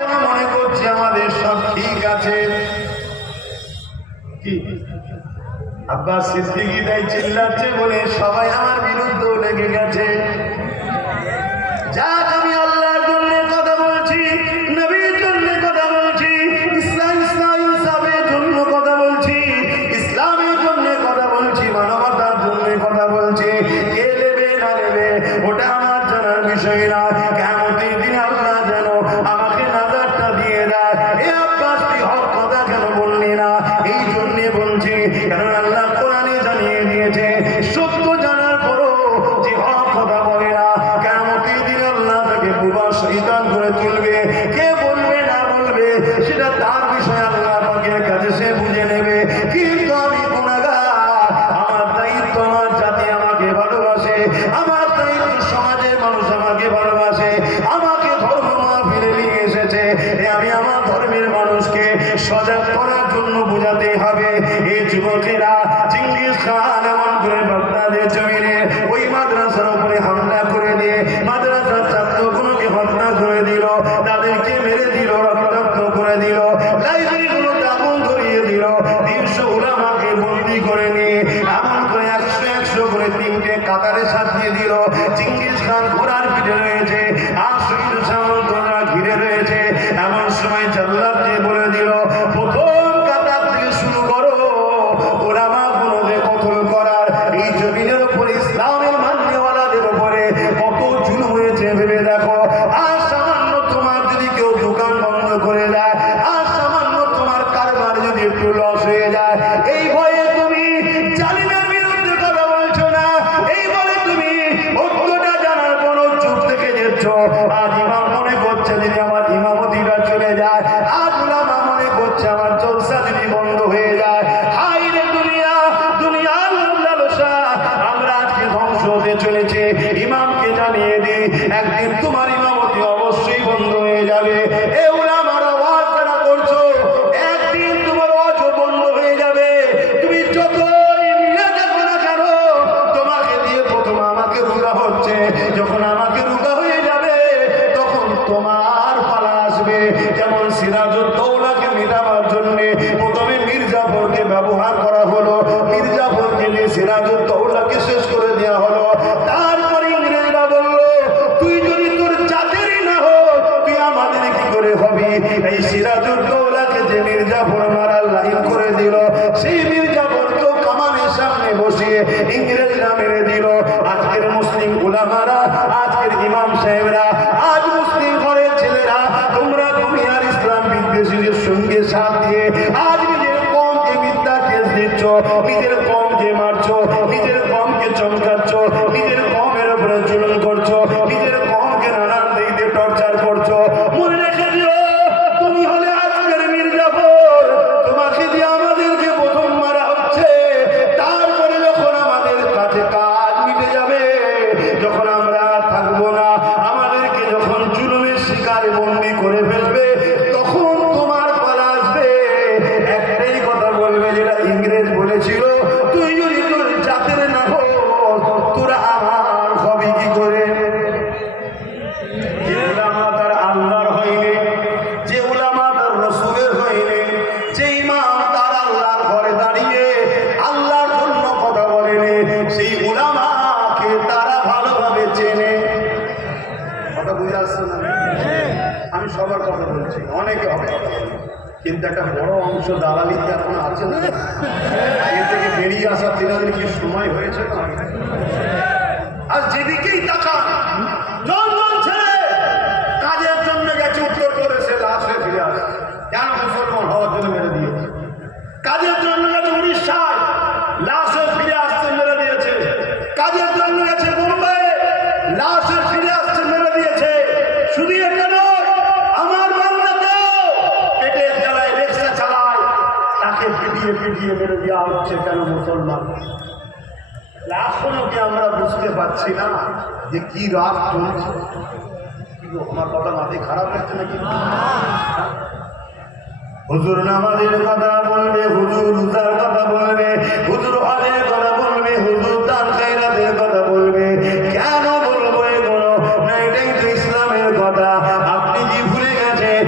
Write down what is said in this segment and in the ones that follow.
মনে করছে আমাদের সব ঠিক আছে। কি আব্বাস সিদ্দিকী তাই চিল্লাচ্ছে বলে সবাই আমার বিরুদ্ধে লেগে গেছে। যাক, আমি আল্লাহর জন্য কথা বলছি, নবীর জন্য কথা বলছি, ইসলামের জন্য কথা বলছি, ইসলামের জন্য কথা বলছি, মানবতার জন্য কথা বলছি। কে নেবে না নেবে ওটা আমার জানার বিষয় না। কিয়ামতের দিন আল্লাহ যেন আমাকে নাজারটা দিয়ে দেয়। এ আব্বাস, তুই হক কথা কেন বললি না? এই জন্য বলছি কারণ আল্লাহ কোরআনে জানিয়ে দিয়েছে সত্য জানার পরও যে হক কথা বলে না, কিয়ামতের দিন আল্লাহ তাকে বুবা শয়তান করে তুলবে। কে বলবে না বলবে সেটা তার বিষয়, আল্লাহ পাকের কাছে সে বুঝে নেবে। কিন্তু আমি গুনাহগার, আমার দায়িত্ব আমার জাতি আমাকে ভালোবাসে, আমার দায়িত্ব সমাজের মানুষ আমাকে ভালোবাসে, আমাকে ধর্ম মাহফিলে নিয়ে এসেছে। আমি আমার ধর্মের মানুষকে সজাগ করার জন্য বোঝাতে হবে। এই যুবকেরা চিঙ্গিস খান এমন করে বাগদাদের জমিনে ওই মাদ্রাসার উপরে হামলা করে দিয়ে মাদ্রাসার ছাত্রগুলোকে হত্যা করে দিল, তাদেরকে মেরে দিল, রক্তাক্ত করে দিল, লাইব্রেরিগুলোতে আগুন ধরিয়ে দিল, 300 উলামাকে বন্দী করে নিয়ে এমন করে 100 করে 3টে কাতারে সাজিয়ে দিল। চিঙ্গিস খান ঘোড়ার পিঠে রয়েছে, আর শহীদ সামন্তরা ঘিরে রয়েছে। এমন সময় জাল্লাদকে বলে দিল, প্রথম কাতার থেকে শুরু করো ওলামাগুলোকে কতল করার। এই জমিনের উপরে ইসলামের মান্যওয়ালাদের উপরে কত জুলুম হয়েছে ভেবে দেখো। আর সামান্য তোমার যদি কেউ দোকান বন্ধ করে দেয়, আর সামান্য তোমার কারবার যদি একটু লস হয়ে যায়, এই ভয়ে তুমি জালিমের বিরুদ্ধে কথা বলছো না, এই বলে তুমি সত্যটা জানার পরও চুপ থেকে যাচ্ছ। আজ ইমাম মনে করছে যদি আমার ইমামতিটা চলে যায়, আজ উলামা মনে করছে আমার জলসা যদি বন্ধ হয়ে যায়। হায় রে দুনিয়া, দুনিয়ার লালসা, আমরা আজকে ধ্বংস হতে চলেছে। ইমামকে জানিয়ে দিই, একদিন তোমার ইমামতি অবশ্যই বন্ধ হয়ে যাবে। এ উলামার আওয়াজ যারা করছো, একদিন তোমার ওয়াজও বন্ধ হয়ে যাবে। তুমি যতই মিলে দেখো না কেন, তোমাকে দিয়ে প্রথম আমাকে রুগা হচ্ছে। যখন আমাকে রুগা হয়ে যাবে তখন তোমার পালা আসবে। যেমন সিরাজউদ্দৌলাকে মেটাবার জন্য প্রথমে মির্জাফরকে ব্যবহার করা হলো, মির্জাফরকে নিয়ে সিরাজউদ্দৌলাকে শেষ করে দেওয়া হলো। তারপরে ইংরেজরা বলল, তুই যদি তোর জাতেরই না হো, তুই আমাদের কি করে হবি? এই সিরাজউদ্দৌলাকে যে মির্জাফর মারার লাইন করে দিল, সেই মির্জাফরকেও কামানের সামনে বসিয়ে ইংরেজরা মেরে দিল। আজকের মুসলিম উলামারা, আজকের ইমাম সাহেবরা, আজ মুসলিম ঘরের ছেলেরা, তোমরা দুনিয়ার ইসলাম বিদ্বেষীদের সঙ্গে সাথ দিয়ে আজ নিজের কমকে মিথ্যা কেস দিচ্ছ, নিজের কমকে মারছো, নিজের কমকে চমকাচ্ছ, নিজের কমের উপরে জুলুম করছো, নিজের কমকে নানান দিকে টর্চার করছো। মনে রেখে দিও, তুমি হলে আজকের মির্জাফর, তোমাকে দিয়ে আমাদেরকে প্রথম মারা হচ্ছে। তারপরে যখন আমাদের কাছে কাজ মিটে যাবে, যখন আমরা থাকবো না, আমাদেরকে যখন জুলুমের শিকারে বন্দী করে ফেলবে, তখন তোমার পালা আসবে। একটাই কথা বলবে যেটা ইংরেজ বলেছিল, তুই যদি তোর জাতের না হো, তোরা আমার হবি কি করে? যে উলামা তার আল্লাহর হয়নি, যে উলামা তার রসুলের হয়নি, যে ইমাম তার আল্লাহর ঘরে দাঁড়িয়ে আল্লাহর জন্য কথা বলেনি, সেই উলামাকে তারা ভালোভাবে চেনে। কথা বুঝে আসছে না? আমি সবার কথা বলছি, অনেকে হবে, কিন্তু একটা বড় অংশ দালালিতে এখন আছে না, এর থেকে বেরিয়ে আসার দিনের কি সময় হয়েছে না? আর যেদিকেই তাকান, জনগণ ছেড়ে কাজের জন্য গেছে উত্তর প্রদেশে, লাশে ফিরে আসে। কেন? মুসলমান হওয়ার জন্য মেরে দিয়েছে। কাজের জন্য গেছে উড়িষ্যায়, লাশে ফিরে আসছে, মেরে দিয়েছে। কাজের জন্য গেছে মুম্বাই, লাশে ফিরে আসছে, মেরে দিয়েছে। শুধু এটা নয়, আমার বাংলাতেও পেটের জ্বালায় রিক্সা চালায়, তাকে পিটিয়ে পিটিয়ে মেরে দেওয়া হচ্ছে। কেন? মুসলমান। এখনো কি আমরা বুঝতে পারছি না যে কি রাত চলছে? আমার কথা মাথায় খারাপ লাগছে নাকি? হুজুর নামাজের কথা বলবে, হুজুর রোজার কথা বলবে, হুজুর হজের কথা বলবে, হুজুর দান খায়রাতের কথা বলবে। কেন বলবো এগুলো? না, এটাই তো ইসলামের কথা। আপনি কি ভুলে গেছেন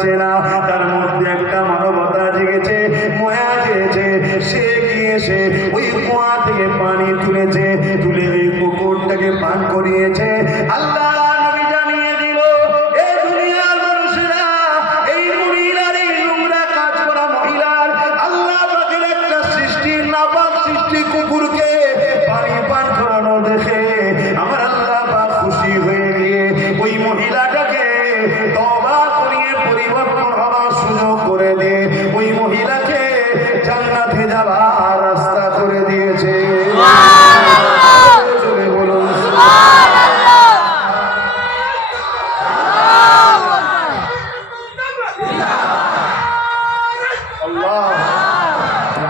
পারছে না, তার মধ্যে একটা মানবতা জেগেছে, মায়া জেগেছে। সে গিয়েছে ওই কুয়া থেকে পানি তুলেছে, তুলে ওই কুকুরটাকে পান করিয়েছে। আল্লাহ নবী জানিয়ে দিল, এই দুনিয়ার মানুষেরা এই মহিলার, এই নোংরা কাজ করা মহিলার আল্লাহ পাকের একটা সৃষ্টি, নাপাক সৃষ্টি কুকুরকে পানি পান করানো দেখে আমার আল্লাহ পাক খুশি হয়ে গিয়ে ওই মহিলাটাকে তওবা করিয়ে পরিবর্তন হওয়ার সুযোগ করে দিয়ে ওই মহিলাকে জান্নাতে যাওয়ার রাস্তা করে দিয়েছে। বলুন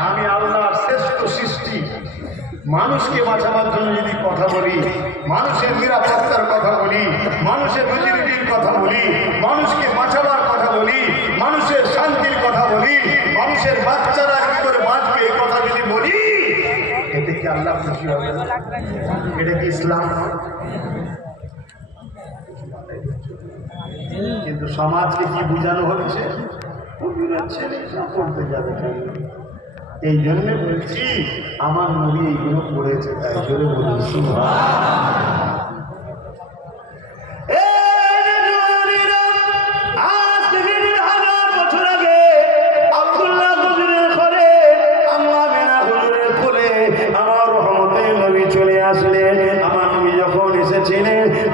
আমি আল্লাহর শ্রেষ্ঠ সৃষ্টি, মানুষকে বাঁচাবার জন্য যদি কথা বলি, মানুষের নিরাপত্তার কথা বলি, মানুষের রুজিরুটির কথা বলি, মানুষকে বাঁচাবার কথা বলি, মানুষের শান্তির কথা বলি, মানুষের বাচ্চারা কি করে বাঁচবে এই কথা যদি বলি, এতে কি আল্লাহ খুশি হবে? এটা কি ইসলাম? কিন্তু সমাজকে কি বোঝানো হচ্ছে? করতে যাবে। এই জন্য বলছি আমার নবী এইগুলো পড়েছে, তাই জন্য বলছি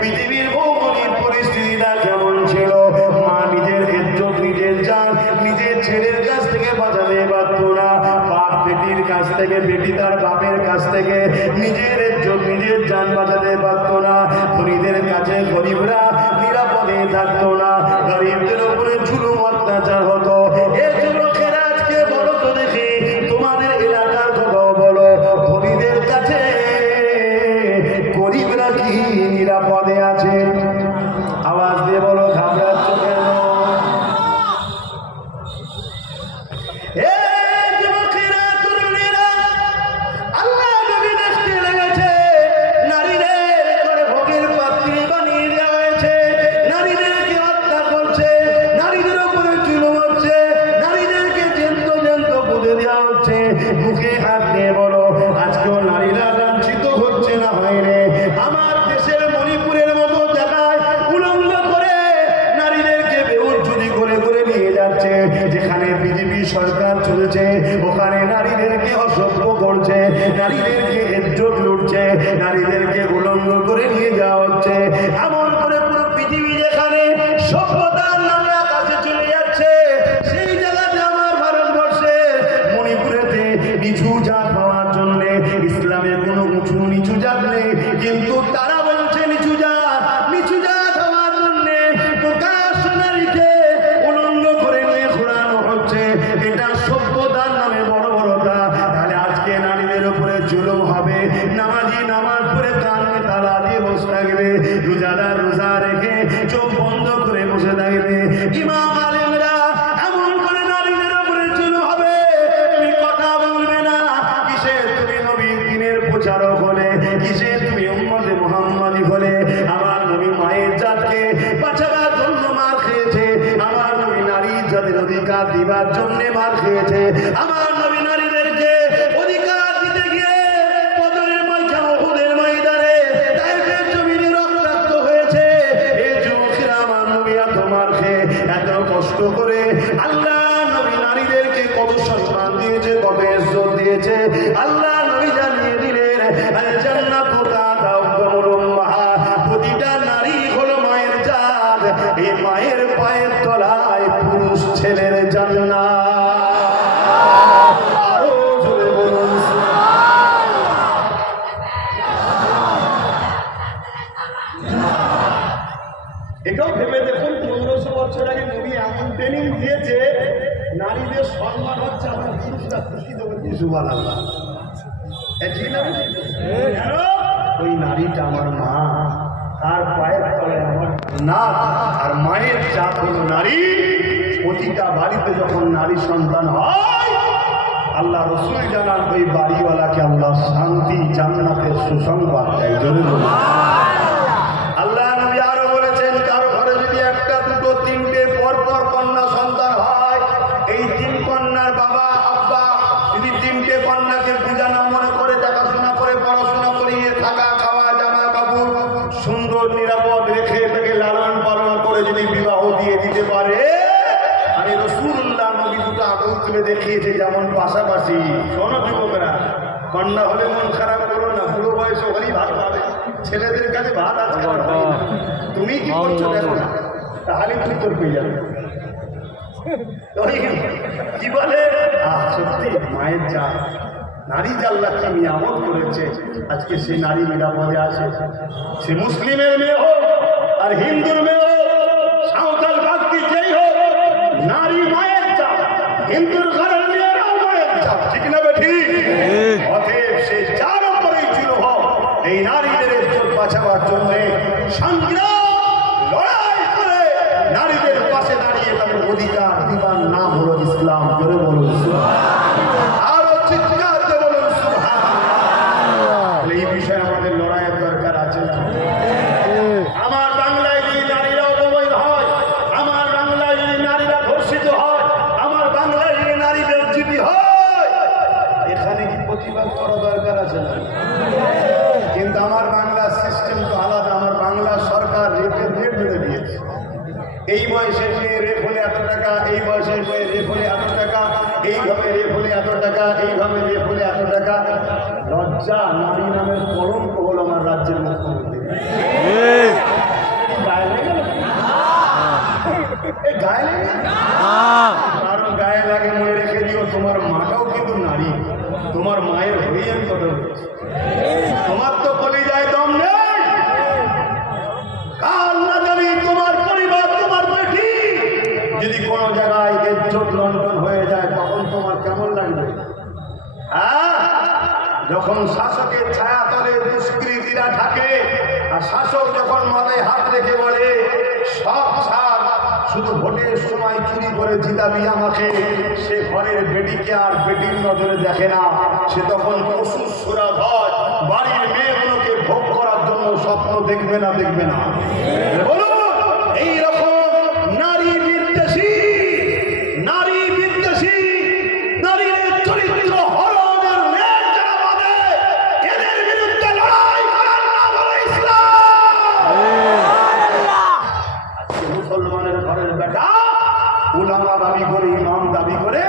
পৃথিবীর ভৌগোলিক পরিস্থিতিটা কেমন ছিল, মা নিজের ইজ্জত নিজের জান নিজের ছেলের কাছ থেকে বাঁচাতে পারত না, বাপ বেটির কাছ থেকে, বেটি তার বাপের কাছ থেকে নিজের ইজ্জত নিজের জান বাঁচাতে পারত না, ধনীদের কাছে গরিবরা নিরাপদে থাকতো না, গরিবদের উপরে জুলুম অত্যাচার হতো। এই যুবকেরা আজকে বলো তো দেখি, তোমাদের এলাকার কথাও বলো, ধনীদের কাছে গরিবরা কি নিরাপদে আছে? আওয়াজ দিয়ে বলো, ঘাবড়াচ্ছ কেন? আল্লাহ নবী দেখতে লেগেছে নারীদের করে ভোগের পাত্রী বানিয়ে দেওয়া হয়েছে, নারীদেরকে হত্যা করছে, নারীদের উপরে জুলুম হচ্ছে, নারীদেরকে জ্যান্ত জ্যান্ত পুঁতে দেওয়া হচ্ছে। মুখে হাত দিয়ে বলো, আজকেও নারীরা লাঞ্ছিত হচ্ছে না হয় রে? আমার দেশের মণিপুরের মতো জায়গায় উলঙ্গ করে নারীদেরকে বেউজ্জুদি করে করে নিয়ে যাচ্ছে, যেখানে বিজেপি সরকার চলছে ওখানে নারীদেরকে অসভ্য করছে, নারীদেরকে ইজ্জত লুটছে, নারীদেরকে উলঙ্গ করে নিয়ে যাওয়া হচ্ছে। এমন করে পুরো পৃথিবী যেখানে সভ্যতার নামে আকাশে চলে যাচ্ছে, সেই জায়গাতে আমার ভারতবর্ষে মণিপুরেতে নিচু জাত হওয়ার জন্য ইসলামে কোনো উঁচু নিচু জাত নেই, কিন্তু তারা বলছে নিচু জাত হওয়ার জন্য প্রকাশ্য নারীকে উলঙ্গ করে নিয়ে ঘোরানো হচ্ছে। এটা সভ্যতার নামে বড় বড়তা। তাহলে আজকে নারীদের উপরে জুলুম হবে, নামাজি নামাজ পড়ে কানে তালা দিয়ে বসে থাকবে, রোজাদার রোজা রেখে চোখ বন্ধ করে বসে থাকবে, ইমাম আলেমরা এমন করে নারীদের উপরে জুলুম হবে, তুমি কথা বলবে না। কিসে তুমি নবীর দিনের প্রচারক হলে, কিসে তুমি উম্মতে মুহাম্মাদি হলে? আমার নবী মায়ের জাতকে বাঁচাবার জন্য মার খেয়েছে, আমার নবী নারীর জাতের অধিকার দিবার জন্য মার খেয়েছে, আমার নবী নারীদেরকে অধিকার দিতে গিয়ে বদরের ময়দানে, উহুদের ময়দানে, তায়েফের জমিনে রক্তাক্ত হয়েছে। এই যুবকেরা আমার নবী এত মার খেয়ে এত কষ্ট করে আল্লাহ নবী নারীদেরকে কত সম্মান দিয়েছে, কত ইজ্জত দিয়েছে। আল্লাহ নবী জানিয়ে দিলেন, আল জান্নাতু তাহতা আকদামুল উম্মাহাত, প্রতিটা নারী হলো মায়ের জাত, এই মায়ের পায়ের তলায় পুরুষ ছেলের জান্নাত। আরো জোরে বলুন এটাও ভেবে দেখুন, 1500 বছর আগে নবী এমন ট্রেনিং দিয়েছে, নারীদের সম্মান হচ্ছে, আমরা পুরুষরা খুশি দেবো সুবহানাল্লাহ। ওই নারীটা আমার মা, তার পায়ের তলায় আমার না, আর মায়ের জাত হলো নারী। প্রতিটা বাড়িতে যখন নারী সন্তান হয়, আল্লাহ রসুল জানান ওই বাড়িওয়ালাকে আল্লাহ শান্তি জান্নাতের সুসংবাদ দেয়। জরুরি আল্লাহ নবী আরো বলেছেন, কারো ঘরে যদি একটা দুটো তিনটে পরপর কন্যা নিরাপদ রেখে তাকে লালন পালন করে যদি বিবাহ দিয়ে দিতে পারে, আরে রাসূলুল্লাহ নবী দুটো আদৌ তুলে দেখিয়েছে যেমন পাশাপাশি। শোনো যুবকরা, কন্যা হলে মন খারাপ করো না, বুড়ো বয়স হলেই ভাত পাবে। ছেলেদের কাছে ভাত আজকাল হয় না। তুমি কি করছো দেখো না, তাহলে তুমি তোর পেয়ে যাবে। কি বলে সত্যি মায়ের যা নারী জাল্লা কি নিয়ামত করেছে, আজকে সেই নারী নিরাপদে আছে। সে মুসলিমের মেয়ে হোক আর হিন্দুর মেয়ে হোক, সাঁওতাল বাগদি যেই হোক, নারী মায়ের যা, হিন্দুর ঘরের মেয়েরাও মায়ের যা, ঠিক না ঠিক? অতএব সে যার উপরেই ছিল হোক, এই নারীদের ইজ্জত বাঁচাবার জন্য সংগ্রাম লড়াই করে নারীদের পাশে দাঁড়িয়ে তাদের অধিকার দিবার নাম হলো ইসলাম। জোরে বলুন আরো চিৎকার দিয়ে বলুন সুবহানাল্লাহ। এই বিষয়ে আমাদের লড়াইয়ের দরকার আছে না? আমার বাংলায় যদি নারীরা অবৈধ হয়, আমার বাংলায় যদি নারীরা ধর্ষিত হয়, আমার বাংলায় যদি নারী বেজ্জতি হয়, এখানে কি প্রতিবাদ করা দরকার আছে না? কিন্তু আমার বাংলার সিস্টেম তো আলাদা। আমার বাংলা সরকার রেপের রেট বেঁধে দিয়েছে। এই বয়সের মেয়ে রেপ হলে এত টাকা, এই বয়সের মেয়ে রেপ হলে এত টাকা, এইভাবে রেপ হলে এত টাকা, এইভাবে রেপ হলে এত টাকা। লজ্জা, নারী নামের কলঙ্ক হলো আমার রাজ্যের মুখ্যমন্ত্রী। গায়ে লেগে গেল? গায়ে লেগে কারো গায়ে লাগে মনে রেখে দিও, তোমার মাটাও কিন্তু নারী। তোমার মায়ের হয়েই আমি কথা বলছি। তোমার তো কলিজায় দম নেই। কাল না জানি তোমার পরিবার, তোমার বেটি যদি কোনো জায়গায় ইজ্জত লন্ডন হয়ে যায়, তখন তোমার কেমন লাগবে? হ্যাঁ, যখন শাসকের ছায়া তলে দুষ্কৃতীরা থাকে, আর শাসক যখন মাথায় হাত রেখে বলে সব ছাড়, শুধু ভোটের সময় চুরি করে জিতাবি আমাকে, সে ঘরের বেটিকে আর বেটির নজরে দেখে না। সে তখন পশুর সুরা ভয় বাড়ির মেয়েগুলোকে ভোগ করার জন্য স্বপ্ন দেখবে না, দেখবে না। বলুন, এইরকম নারী বিদ্বেষী, নারী বিদ্বেষী, নারীর চরিত্র হরণের ন্যায় যারা বাঁধে, এদের বিরুদ্ধে লড়াই করার নাম হলো ইসলাম। আজকে মুসলমানের ঘরের বেটা উলামা দাবি করে, ইমাম দাবি করে,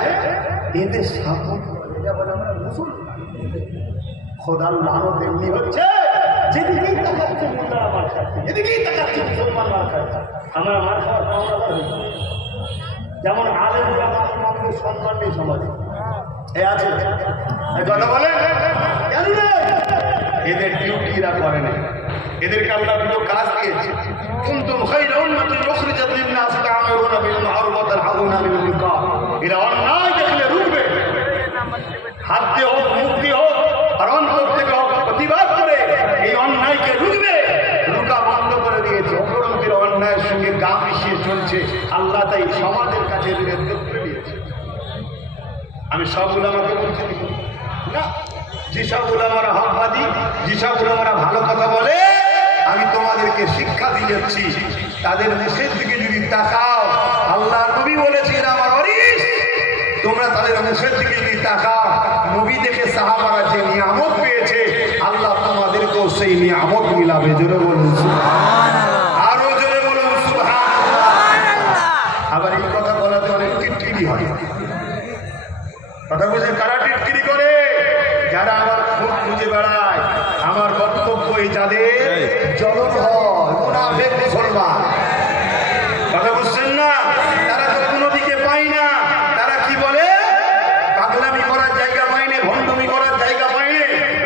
এদের সাপোর্ট করে। এটা বলে আমরা মুসলমান। খোদার লানত এমনি হচ্ছে, যেদিকেই তাকাচ্ছে মোল্লারা মার খাচ্ছে, যেদিকেই তাকাচ্ছে মুসলমান মার খাচ্ছে। আমরা মার খাওয়ার পাওনা হয়েছে। যেমন আলেম ওলামা ইমামদের সম্মান নেই সমাজে। এ আছে কথা বলে কেন রে? এদের ডিউটি এরা করে না। এদেরকে আল্লাহ দুটো কাজ দিয়েছে। কুনতুম খায়রা উম্মাতিন উখরিজাত লিন-নাস তা'মুরুনা বিল মা'রুফ ওয়া তানহাউনা আনিল মুনকার। এরা অন্যায় দেখলে রুখবে, হাত দিয়ে হোক, মুখ দিয়ে হোক, আর অন্তর থেকে হোক, প্রতিবাদ করে এই অন্যায়কে রুখবে। রুকা বন্ধ করে দিয়েছে। অপরাধীর অন্যায়ের সঙ্গে গা মিশিয়ে চলছে। আল্লাহ তাই সমাজের কাছে এদের নেতৃত্ব দিয়েছে। আমি সব উলামাকে বলছি না, যেসব উলামারা হকবাদী, যেসব উলামারা ভালো কথা বলে, আমি তোমাদেরকে শিক্ষা দিয়ে যাচ্ছি। তাদের মুখের দিকে যদি তাকাও, আল্লাহ নবী বলেছে এরা আমার ওয়ারিস। তোমরা তাদের মুখের দিকে যদি তাকাও, নবী দেখে সাহাবারা যে নিয়ামত পেয়েছে, আল্লাহ তোমাদেরকেও সেই নিয়ামত মিলাবে। জোরে বলুন সুবহানাল্লাহ, আরো জোরে বলুন সুবহানাল্লাহ। আবার এই কথা বলাতে অনেক টিটকিরি হয়। কথা বুঝে কারা টিটকিরি করে? যারা আমার মুখ খুঁজে বেড়ায়। আমার বক্তব্য এই যাদের জলদ হয়, মুনাফিক মুসলমান। কথা বুঝছেন না? তারা তো কোনো দিকে পাই না। তারা কি বলে? পাগলামি করার জায়গা পায়নি, ভণ্ডমি করার জায়গা পায়নি।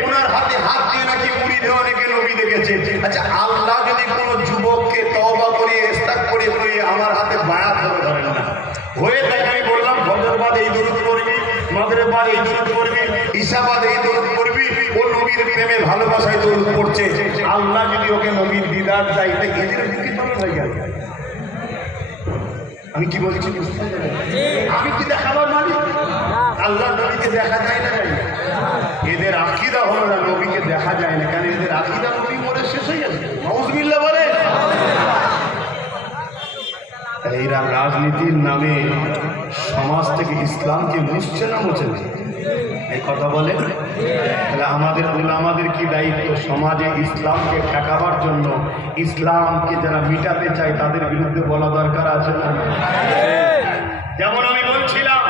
ওনার হাতে হাত দিয়ে নাকি মুড়ি দেওয়া নাকি নবী দেখেছে। আচ্ছা, আল্লাহ যদি কোনো যুবককে তওবা করিয়ে ইস্তাগফার করিয়ে আমার হাতে বায়াত ধরেন না হয়ে থাকে, আমি বললাম ফজর বাদ এই দরুদ পড়বি, মাগরিব বাদ এই দরুদ পড়বি, ঈশা বাদ এই দরুদ পড়বি, ও নবীর প্রেমে ভালোবাসায় দরুদ পড়ছে। আল্লাহ যদি ওকে নবীর দিদার দেয়, তাই এদের কি পালন হয়ে গেল? আমি কি বলছি? আমি কি দেখাবার মালিক? আল্লাহ নবীকে দেখা যায় না কেন? এদের আকীদা হলো না নবীকে দেখা যায় না কেন? এদের আকীদা নবী মরে শেষ হয়ে গেছে। নাউজুবিল্লাহ বলে। এরা রাজনীতির নামে সমাজ থেকে ইসলামকে মুছছে না মুছে না, এই কথা বলে। তাহলে আমাদের কি দায়িত্ব? সমাজে ইসলামকে ঠেকাবার জন্য, ইসলামকে যারা মিটাতে চায় তাদের বিরুদ্ধে বলা দরকার আছে না? যেমন আমি বলছিলাম,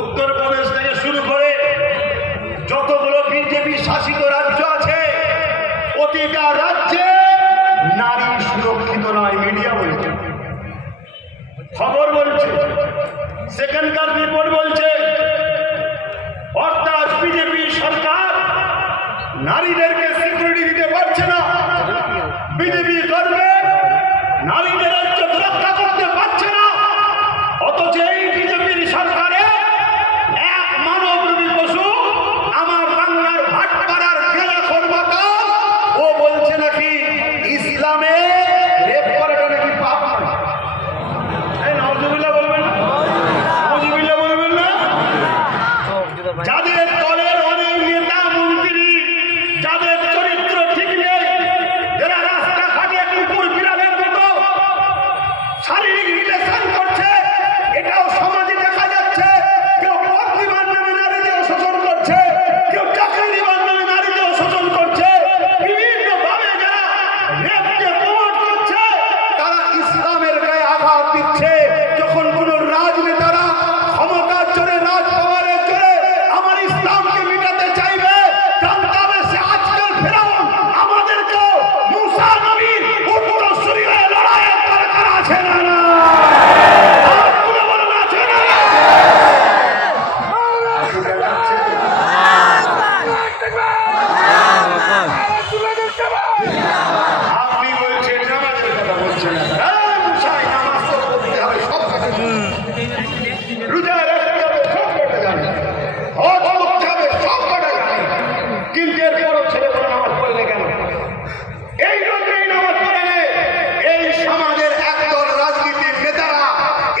উত্তরপ্রদেশ থেকে শুরু করে যতগুলো বিজেপি শাসিত রাজ্য আছে, প্রতিটা রাজ্যে নারী সুরক্ষিত নয়। মিডিয়া বলছে, খবর বলছে, সেখানকার রিপোর্ট বলছে, অর্থাৎ বিজেপি সরকার নারীদেরকে সিকিউরিটি দিতে পারছে না। বিজেপি গভর্নমেন্ট নারীদের ইজ্জত রক্ষা করতে পারছে না। অথচ এই বিজেপির সরকারে এক মানবরূপী পশু আমার বাংলার ভাটপাড়ার গেলা খরবাতা, ও বলছে নাকি ইসলামে রেপ করাটা নাকি পাপ নয়। নাউজুবিল্লাহ বলবেন না, নাউজুবিল্লাহ বলবেন না। যাদের দলের অনেক নেতা মন্ত্রী, যাদের চরিত্র ঠিক নেই, যারা রাস্তাঘাটে কুকুর বিড়ালের মতো শারীরিক রিলেশন করছে, এটাও সমাজে দেখা যাচ্ছে। কেউ পথ নিবার নামে নারীদেরও শোষণ করছে, কেউ চাকরি নিবার নামে নারীদেরও শোষণ করছে। বিভিন্নভাবে যারা রেপকে প্রমোট করছে, তারা ইসলামের গায়ে আঘাত দিচ্ছে। যখন কোন রাজনেতারা ক্ষমতার জোরে, রাজ পাওয়ারের জোরে আমার ইসলামকে মিটাতে চাইবে, জানতে হবে সে আজকাল ফেরাউন আমাদেরকেও মুসা নবীর উত্তরসূরি হয়ে লড়াইয়ের দরকার আছে না? না আপনি বলছেন নামাজের কথা বলছেন না। মুসাই নামাজ তো পড়তে হবে, সব কথা রোজা রাখতে হবে, সব কথা জানে, হজ করতে হবে, সব কথা জানে, কিন্তু এরপরও ছেলে বড় নামাজ পড়ে না কেন? এই জন্যই নামাজ পড়ে না। এই সমাজের একদল রাজনীতির নেতারা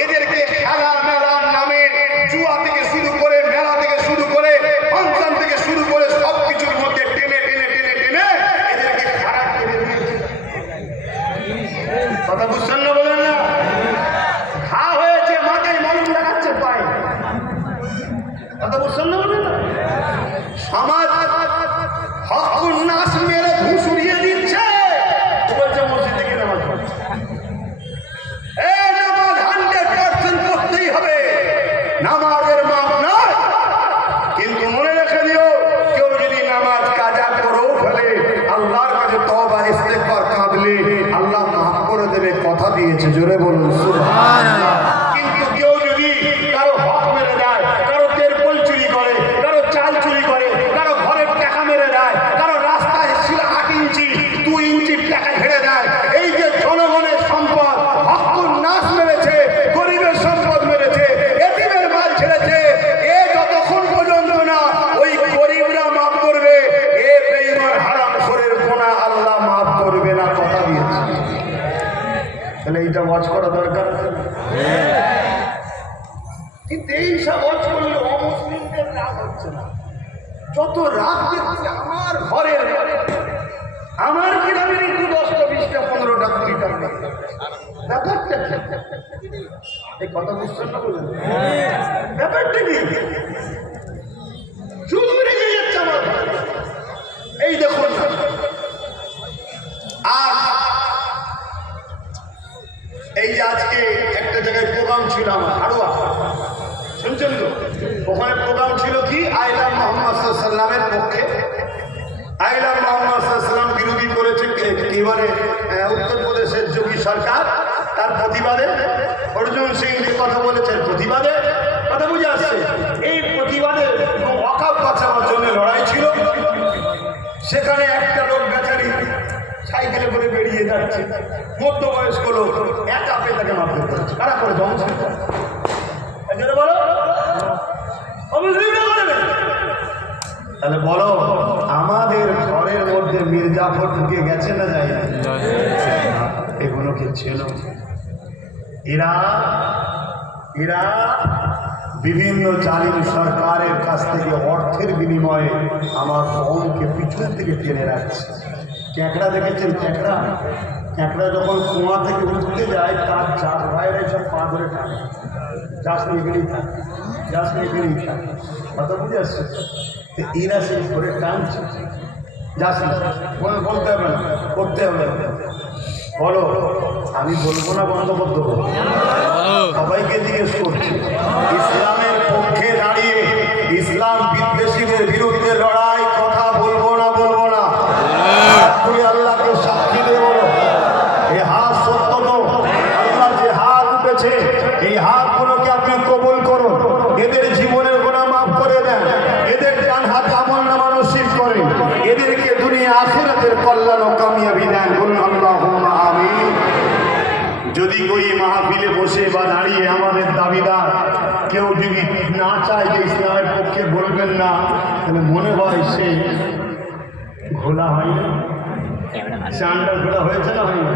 এদেরকে খেলা মেলার নামে, জুয়া থেকে শুরু করে, মেলা থেকে শুরু করে, ফাংশন থেকে শুরু করে সব কিছুর মধ্যে টেনে টেনে টেনে টেনে এদেরকে খারাপ করে দিয়েছে। কথা বুঝছেন না? বলেন না, ঘা হয়েছে মাথায় মলম লাগাচ্ছে পায়ে। কথা বুঝছেন না? বলেন না, সমাজ হকুন নাস মেরে ঘুষুরিয়ে দিচ্ছে। বলছে মসজিদে গিয়ে নামাজ পড়ছে। এই নামাজ 100% পড়তেই হবে, নামাজের মাপ নয়। কিন্তু মনে রেখে দিও, কেউ যদি নামাজ কাজা করেও ফেলে, আল্লাহর কাছে তওবা ইস্তেগফার কাঁদলে আল্লাহ মাফ করে দেবে, কথা দিয়েছে। জোরে বলুন সুবহানাল্লাহ। কিন্তু কেউ যদি কারো হক মেরে দেয়, কারো তেরপল চুরি করে, কারো চাল চুরি করে, কারো ঘরের টাকা মেরে দেয়, কারো রাস্তায় 8 ইঞ্চি 2 ইঞ্চির টাকা ছেড়ে দেয়, এই যে জনগণের সম্পদ হকুন নাস মেরেছে, গরিবের সম্পদ মেরেছে, এতিমের মাল ছেড়েছে, এ যতক্ষণ পর্যন্ত না ওই গরিবরা মাফ করবে, এ বেঈমান হারামখোরের গুনাহ আল্লাহ মাফ করবে না, কথা দিয়েছে। তাহলে এইটা ওয়াজ করা দরকার আছে না? কিন্তু এই সব ওয়াজ করলে অমুসলিমদের রাগ হচ্ছে না। যত রাগ দেখছে আমার ঘরের, আমার গ্রামের 10টা 20টা 15টা 20টা ব্যাপারটা কি? এই কথা বুঝছেন না? বলুন ব্যাপারটা কি? শুধু রেগে যাচ্ছে আমার। এই দেখুন, আর এই যে আজকে একটা জায়গায় প্রোগ্রাম ছিল আমার হাড়ুয়া, শুনছেন তো? ওখানে প্রোগ্রাম ছিল কি, আইলা মোহাম্মদ সাল্লামের পক্ষে। আইলা মোহাম্মদ সাল্লাম বিরোধী করেছে এবারে উত্তরপ্রদেশের যোগী সরকার, তার প্রতিবাদে অর্জুন সিং যে কথা বলেছেন, প্রতিবাদে কথা বুঝে আসছে। এই প্রতিবাদে ওয়াকফ বাঁচানোর জন্য লড়াই ছিল। সেখানে একটা লোক বেচারি সাইকেলে করে বেরিয়ে যাচ্ছে, মধ্যবয়স্ক লোক, একা পেয়ে তাকে মারধর করেছে। কারা করে? বলো তাহলে বলো, আমাদের ঘরের মধ্যে মির্জাফর ঢুকে গেছে না যায়? এগুলোকে ছিল। এরা বিভিন্ন জালিম সরকারের কাছ থেকে অর্থের বিনিময়ে আমার কমকে পিছন থেকে টেনে রাখছে। ক্যাঁকড়া দেখেছেন? ক্যাঁকড়া একটা যখন কুয়া থেকে উঠতে যায় তার চার ভাইয়েরা সব পা ধরে থাকে, যাস নিগড়েই থাকে, যাস নিগড়েই থাকে, কথা বুঝে আসছে? এরা সেই করে টানছে, যাস না বলতে হবে না, করতে হবে না। বলো, আমি বলবো না বন্ধ করতে হবে? সবাইকে জিজ্ঞেস করছি, ইসলামের পক্ষে দাঁড়িয়ে ইসলাম বিদ্বেষীদের বিরুদ্ধে লড়াই কথা বলবো না বলবো না? তুমি আল্লাহকে সাক্ষী দিয়ে বলো, এই হাত সত্য তো? আল্লাহ যে হাত উঠেছে এই হাতগুলোকে আপনি কবুল করুন, এদের জীবনের গুনাহ মাফ করে দেন, এদের ডান হাতে আমলনামা নসিব করেন, এদেরকে দুনিয়া আখিরাতের কল্যাণ ও কামিয়াবি দেন। বলুন আল্লাহুম্মা আমিন। যদি ওই মাহফিলে বসে বা দাঁড়িয়ে আমাদের দাবিদার কেউ যদি না চায় যে ইসলামের পক্ষে বলবেন না, তাহলে মনে হয় সে ঘোলা হয় না, চান্ডা ঘোলা হয়েছে না হয় না?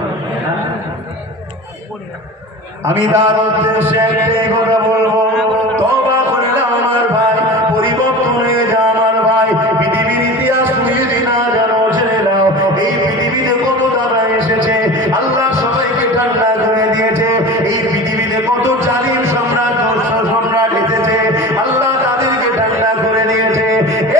আমি তার উদ্দেশ্যে একটাই কথা বলবো, তওবা করে নাও আমার ভাই, পরিবর্তন হয়ে যা আমার ভাই। পৃথিবীর ইতিহাস তুমি যদি না জানো জেনে নাও, এই পৃথিবীতে কত দাদা এসেছে, আল্লাহ সবাইকে ঠান্ডা করে দিয়েছে। এই পৃথিবীতে কত জালিম সম্রাট সম্রাট এসেছে, আল্লাহ তাদেরকে ঠান্ডা করে দিয়েছে।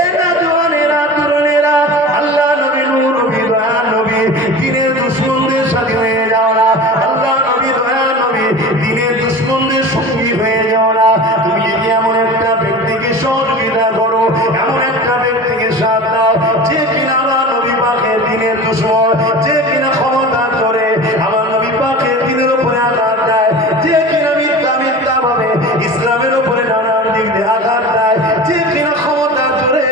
এ না জওয়ানেরা তরুণেরা, আল্লাহ নবী নূর নবী দয়ার নবী দিনের দুশমনদের সাথে হয়ে যাও না, আল্লাহ নবী দয়ার নবী দিনের দুশমনদের সঙ্গী হয়ে যাও না। তুমি যদি এমন একটা ব্যক্তিকে সহযোগিতা করো, এমন একটা ব্যক্তিকে সাথ দাও যে কিনা আমার নবী পাকের দিনের দুশমন, যে কিনা ক্ষমতা করে আমার নবী পাকের দিনের উপরে আঘাত দেয়, যে কিনা মিথ্যা মিথ্যা ভাবে ইসলামের উপরে নানান দিক দিয়ে আঘাত দেয়, যে কিনা ক্ষমতা করে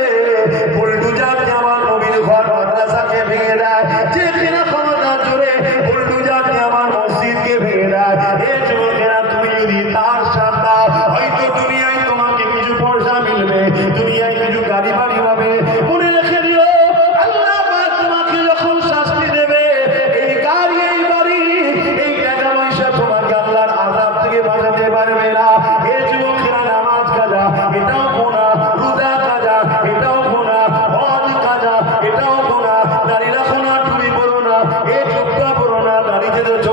বুলডোজার দিয়ে আমার নবীর ঘর মাদ্রাসাকে ভেঙে দেয়, যে কিনা ক্ষমতা করে বুলডোজার দিয়ে আমার মসজিদকে ভেঙে দেয়। এই যুবকেরা, তুমি যদি তার সাথে দাও, হয়তো দুনিয়ায় তোমাকে কিছু পয়সা মিলবে, দুনিয়ায় কিছু গাড়ি বাড়ি হবে। মনে রেখে দিও, আল্লাহ পাক তোমাকে যখন শাস্তি দেবে, এই গাড়ি এই বাড়ি এই টাকা পয়সা তোমাকে আল্লাহর আযাব থেকে বাঁচাতে পারবে না। এই যুবকেরা, নামাজ কাজা এটাও গুনাহ, রোজা কাজা এটাও গুনাহ, হজ কাজা এটাও গুনাহ, দাড়ি রাখো না, টুপি পরো না, এই চোখটা পরো না, দাড়ি দিয়েছ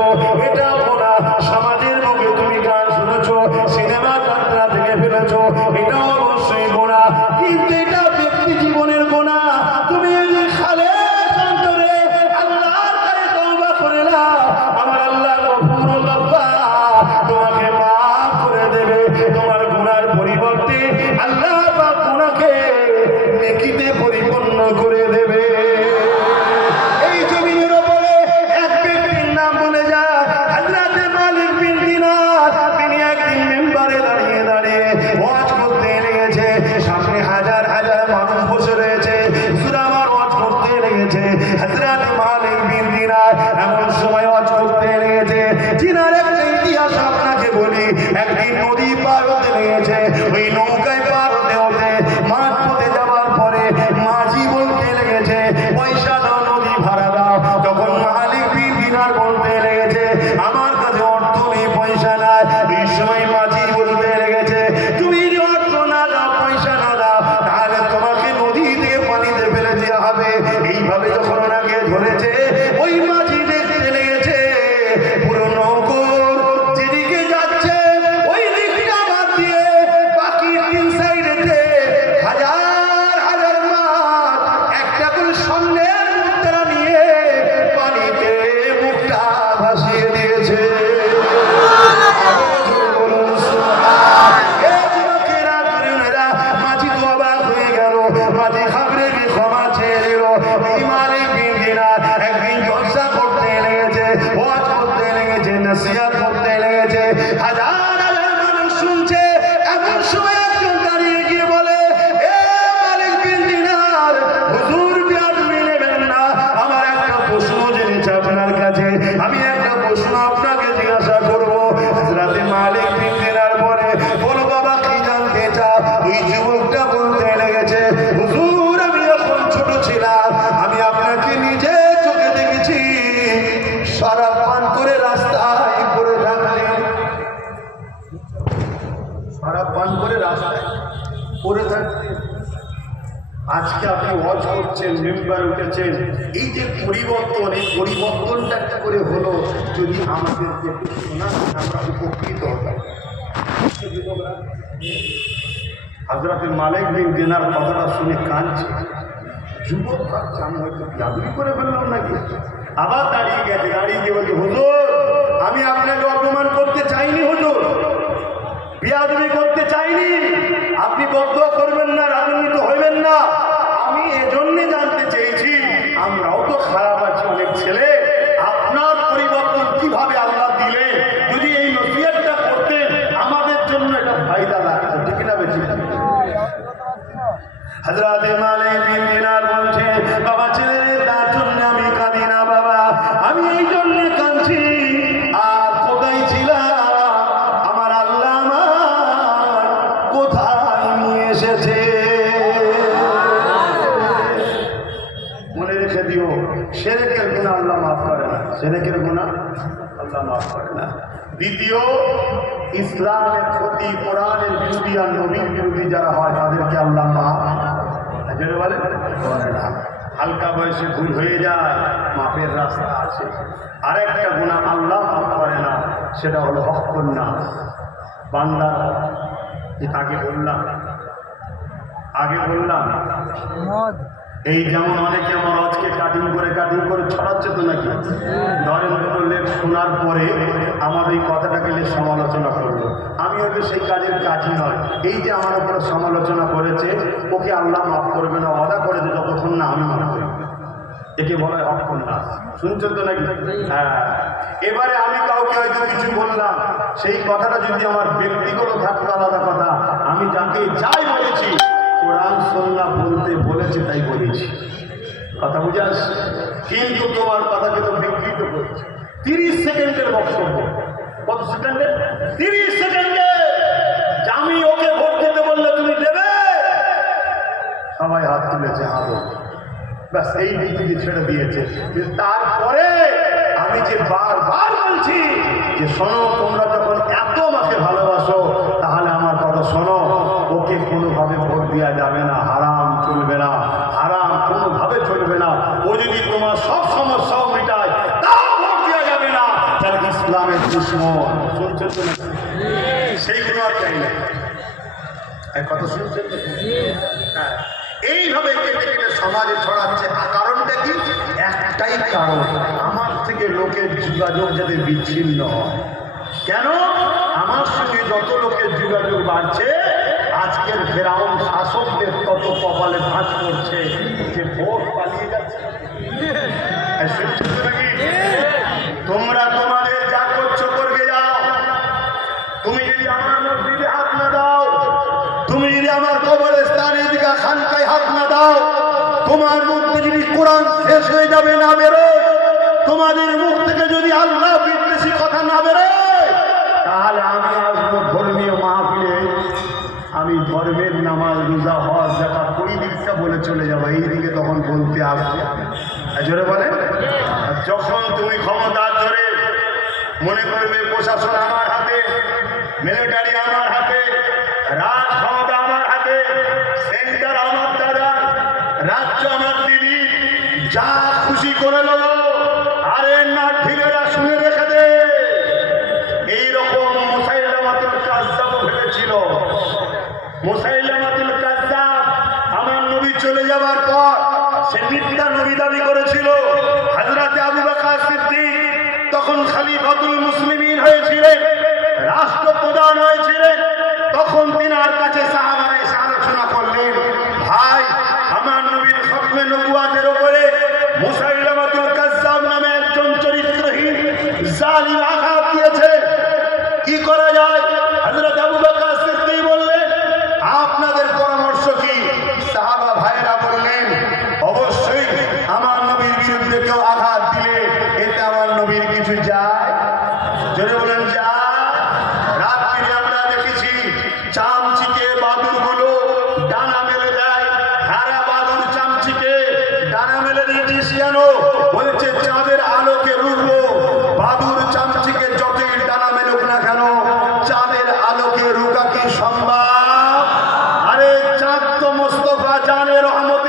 এটাও গুনাহ, সমাজের মুখে তুমি গান শুনেছ, সিনেমা যাত্রা দেখে ফেলেছ, এটাও অবশ্যই গুনাহ। কিন্তু এটা ব্যক্তি জীবনের গুনাহ। তুমি যদি খালেস অন্তরে আল্লাহর কাছে তওবা করে নাও, আমার আল্লাহ গফুরুর গফফার, তোমাকে মাফ করে দেবে। তোমার গুনার পরিবর্তে আল্লাহ পাক গুনাহকে নেকিতে পরিপূর্ণ করে দেবে। এই জমিনের উপরে এক ব্যক্তির নাম বলে যায় হযরত মালিক বিন দিনার। তিনি একদিন মিম্বারে দাঁড়িয়ে দাঁড়িয়ে ওয়াজ করতে লেগেছে, সামনে হাজার হাজার মানুষ বসে রয়েছে, হুজুর আমার ওয়াজ করতে লেগেছে। হযরত মালিক বিন দিনার এমন সময় ওয়াজ করতে লেগেছে, জিনার একটা ইতিহাস আপনাকে বলি। একদিন নদী পার হতে লেগেছে, ওই নৌকায় পার হতে হতে মাঠ পথে যাওয়ার পরে মাঝি বলতে লেগেছে, পয়সা দাও, নদী ভাড়া দাও। তখন মালিক বিন দিনার বলতে লেগেছে, আমার কাছে অর্থ নেই, পয়সা নাই। এই সময় মাঝি বলতে লেগেছে, তুমি যদি অর্থ না দাও, পয়সা না দাও, তাহলে তোমাকে নদী থেকে পানিতে ফেলে দেওয়া হবে। এইভাবে যখন ওনাকে ধরেছে, ওই মাঝি দেখতে লেগেছে পুরো নৌকোর যেদিকে যাচ্ছে ওই দিকটা বাদ দিয়ে বাকি তিন সাইডেতে হাজার হাজার মাছ একটা করে স্বর্ণের মুদ্রা নিয়ে পানিতে মুখটা ভাসিয়ে দিয়েছে। মাঝি তো অবাক হয়ে গেল, মাঝি খাবরে গিয়ে ক্ষমা চেয়ে দিল। এই মালিক বিন দিনার একদিন জলসা করতে লেগেছে, ওয়াজ করতে লেগেছে, নসিহত করতে লেগেছে, হাজার হাজার মানুষ শুনছে। এমন সময় একজন দাঁড়িয়ে গিয়ে বলে, এ মালিক বিন দিনার, হুজুর বিয়াদবি নেবেন না, আমার একটা প্রশ্ন জেনেছে আপনার কাছে, আমি একটা প্রশ্ন আপনাকে জিজ্ঞাসা করবো। হযরত মালিক বিন দিনার বলে, বলো বাবা, কি জানতে চাও? ওই যুবকটা বলতে লেগেছে, হুজুর, আমি যখন ছোট ছিলাম আমি আপনাকে নিজে চোখে দেখেছি শরাব পান করে রাস্তায় পড়ে থাকতেন। শরাব পান করে রাস্তায় পড়ে থাকতেন। আজকে আপনি ওয়াজ করছেন, মেম্বার উঠেছেন, এই যে পরিবর্তন, এই পরিবর্তনটা কি করে হলো যদি আমাদেরকে শোনা, আমরা উপকৃত হতাম। হযরত মালিক বিন দিনার কথাটা শুনে কাঁদছে। যুবক ভাবছে আমি হয়তো বিয়াদবি করে ফেললাম নাকি। আবার দাঁড়িয়ে গেছে, দাঁড়িয়ে গিয়ে বলছে হুজুর আমি আপনাকে অপমান করতে চাইনি, হুজুর বিয়াদবি করতে চাইনি, আপনি বদদোয়া করবেন না, রাগান্বিত হইবেন না। আমি এজন্য জানতে চেয়েছি আমরাও তো খারাপ আছি অনেক ছেলে, আপনার পরিবর্তন কিভাবে আল্লাহ দিলেন, যদি এই নসিহতটা করতেন আমাদের জন্য এটা ফায়দা লাগতো, ঠিক না বেশি। হযরত মালিক বিন দিনার বলছে বাবা ছেলে তার জন্য আমি কাঁদি না বাবা, আমি এই জন্য কাঁদছি আর কোথায় ছিলাম আমার আল্লাহ আমার কোথায় নিয়ে এসেছে। মনে রেখে দিও শিরকের গুনাহ আল্লাহ মাফ করে না, শিরকের গুনাহ আল্লাহ মাফ করে না। দ্বিতীয়, ইসলামের ক্ষতি, কোরআনের বিরোধী আর নবীর বিরোধী যারা হয় তাদেরকে আল্লাহ মাফ করে না। হালকা বয়সে ভুল হয়ে যায়, মাফের রাস্তা আছে। আরেকটা গুনাহ আল্লাহ মাফ করে না, সেটা হলো হকুন নাস, বান্দার হক। আগে বললাম এই যেমন অনেকে আমার আজকে কাটিং করে ছড়াচ্ছে তো নাকি, ধরেন দুটো লেখ শোনার পরে আমার এই কথাটাকে নিয়ে সমালোচনা করলো, আমি হয়তো সেই কাজের কাজই নয়, এই যে আমার উপরে সমালোচনা করেছে ওকে আল্লাহ মাফ করবে না, ওয়াদা করেছে যতক্ষণ না আমি মাফ করি। একে বলা হয় হকুন নাস, শুনছেন তো নাকি? হ্যাঁ। এবারে আমি কাউকে হয়তো কিছু বললাম, সেই কথাটা যদি আমার ব্যক্তিগত থাকতো আলাদা কথা, আমি যাকে যাই বলেছি কোরআন সুন্নাহ বলতে বলেছে তাই বলেছি, কথা বুঝে আসছে। কিন্তু তোমার কথাকে তো বিকৃত করছে। 30 সেকেন্ডের বক্তব্য, কত সেকেন্ডে? 30 সেকেন্ডে আমি ওকে ভোট দিতে বললে তুমি দেবে? সবাই হাত তুলেছে, হাত ব্যাস এই দিকে ছেড়ে দিয়েছে। তারপরে আমি যে বারবার বলছি যে শোনো, তোমরা যখন এত মাকে ভালোবাসো তাহলে আমার কথা শোনো, ওকে কোনোভাবে ভোট দেওয়া যাবে না, হারাম চলবে না, হারাম কোনোভাবে চলবে না। ও যদি তোমার সব সমস্যাও মেটায় তাও ভোট দেওয়া যাবে না, তাহলে ইসলামের দুশমন। শুনছেন তো না? সেইগুলো আর চাই না, কথা শুনছেন তো? হ্যাঁ, এইভাবে কেটে কেটে সমাজে ছড়াচ্ছে। কারণটা কি? একটাই কারণ, আমার থেকে লোকের যোগাযোগ যাতে বিচ্ছিন্ন হয়। কেন? আমার সঙ্গে যত লোকের যোগাযোগ বাড়ছে, আজকের ফেরাউন শাসকদের তত কপালে ভাঁজ করছে যে ভোট পালিয়ে যাচ্ছে। তোমরা তোমাদের যা করছো করবে যাও, তুমি যদি আমার মসজিদে হাত না দাও, তুমি যদি আমার কবরস্থানের দিকে খানকায় হাত না দাও, তোমার মুখ থেকে যদি কোরআন শেষ হয়ে যাবে না বেরোয়, তোমাদের মুখ থেকে যদি আল্লাহ বিদ্বেষী কথা না বেরোয়, তাহলে আমি আসবো ধর্মীয় মাহফিলে, আমি ধর্মের নামাজ রোজা হজ জাকাত ওই দিকটা বলে চলে যাবো, এই দিকে তখন বলতে আসবে। জোরে বলে, যখন তুমি ক্ষমতার জোরে মনে করবে প্রশাসন আমার হাতে, মিলিটারি আমার হাতে, রাজ ক্ষমতা আমার হাতে, সেন্টার আমার দাদা, রাজ্য আমার দিদি, যা খুশি করে নেব, আরে না ঢিলেরা শুনে রেখে দে। এইরকম মুসাইলামাতুল কাযযাব ভেবেছিল। মুসাইলামাতুল কাযযাব আমার নবী চলে যাবার পর সে মিথ্যা নবী দাবি করেছিল। হযরত আবু বকর সিদ্দিক তখন খলিফাতুল মুসলিমিন হয়েছিলেন, রাষ্ট্রপ্রধান হয়েছিলেন। তখন তিনার কাছে সাহাবারা এসে আলোচনা করলেন, ভাই আমার নবীর খতমে নবুয়াতের উপরে মুসাইলামাতুল কাযযাব নামে একজন চরিত্রহীন জালিম আঘাত দিয়েছে, কি করা যায়? হযরত আবু বকর সিদ্দিক বললেন, আপনাদের পরামর্শ কি? সাহাবা ভাইরা বললেন, অবশ্যই আমার নবীর বিরুদ্ধে কেউ আঘাত দিলে এতে আমার নবীর কিছু যায়? জোরে বলেন যায়? রাত্রি আমরা দেখেছি চামচিকে বাদুরগুলো ডানা মেলে দেয়। হারা বাদুর চামচিকে ডানা মেলে দিয়েছিস কেন? বলছে চাঁদের আলোকে রুখবো। বাদুর চামচিকে যতই ডানা মেলুক না কেন, চাঁদের আলোকে রুকা কি সম্ভব? আরে চাঁদ তো মোস্তফা জানের রহমত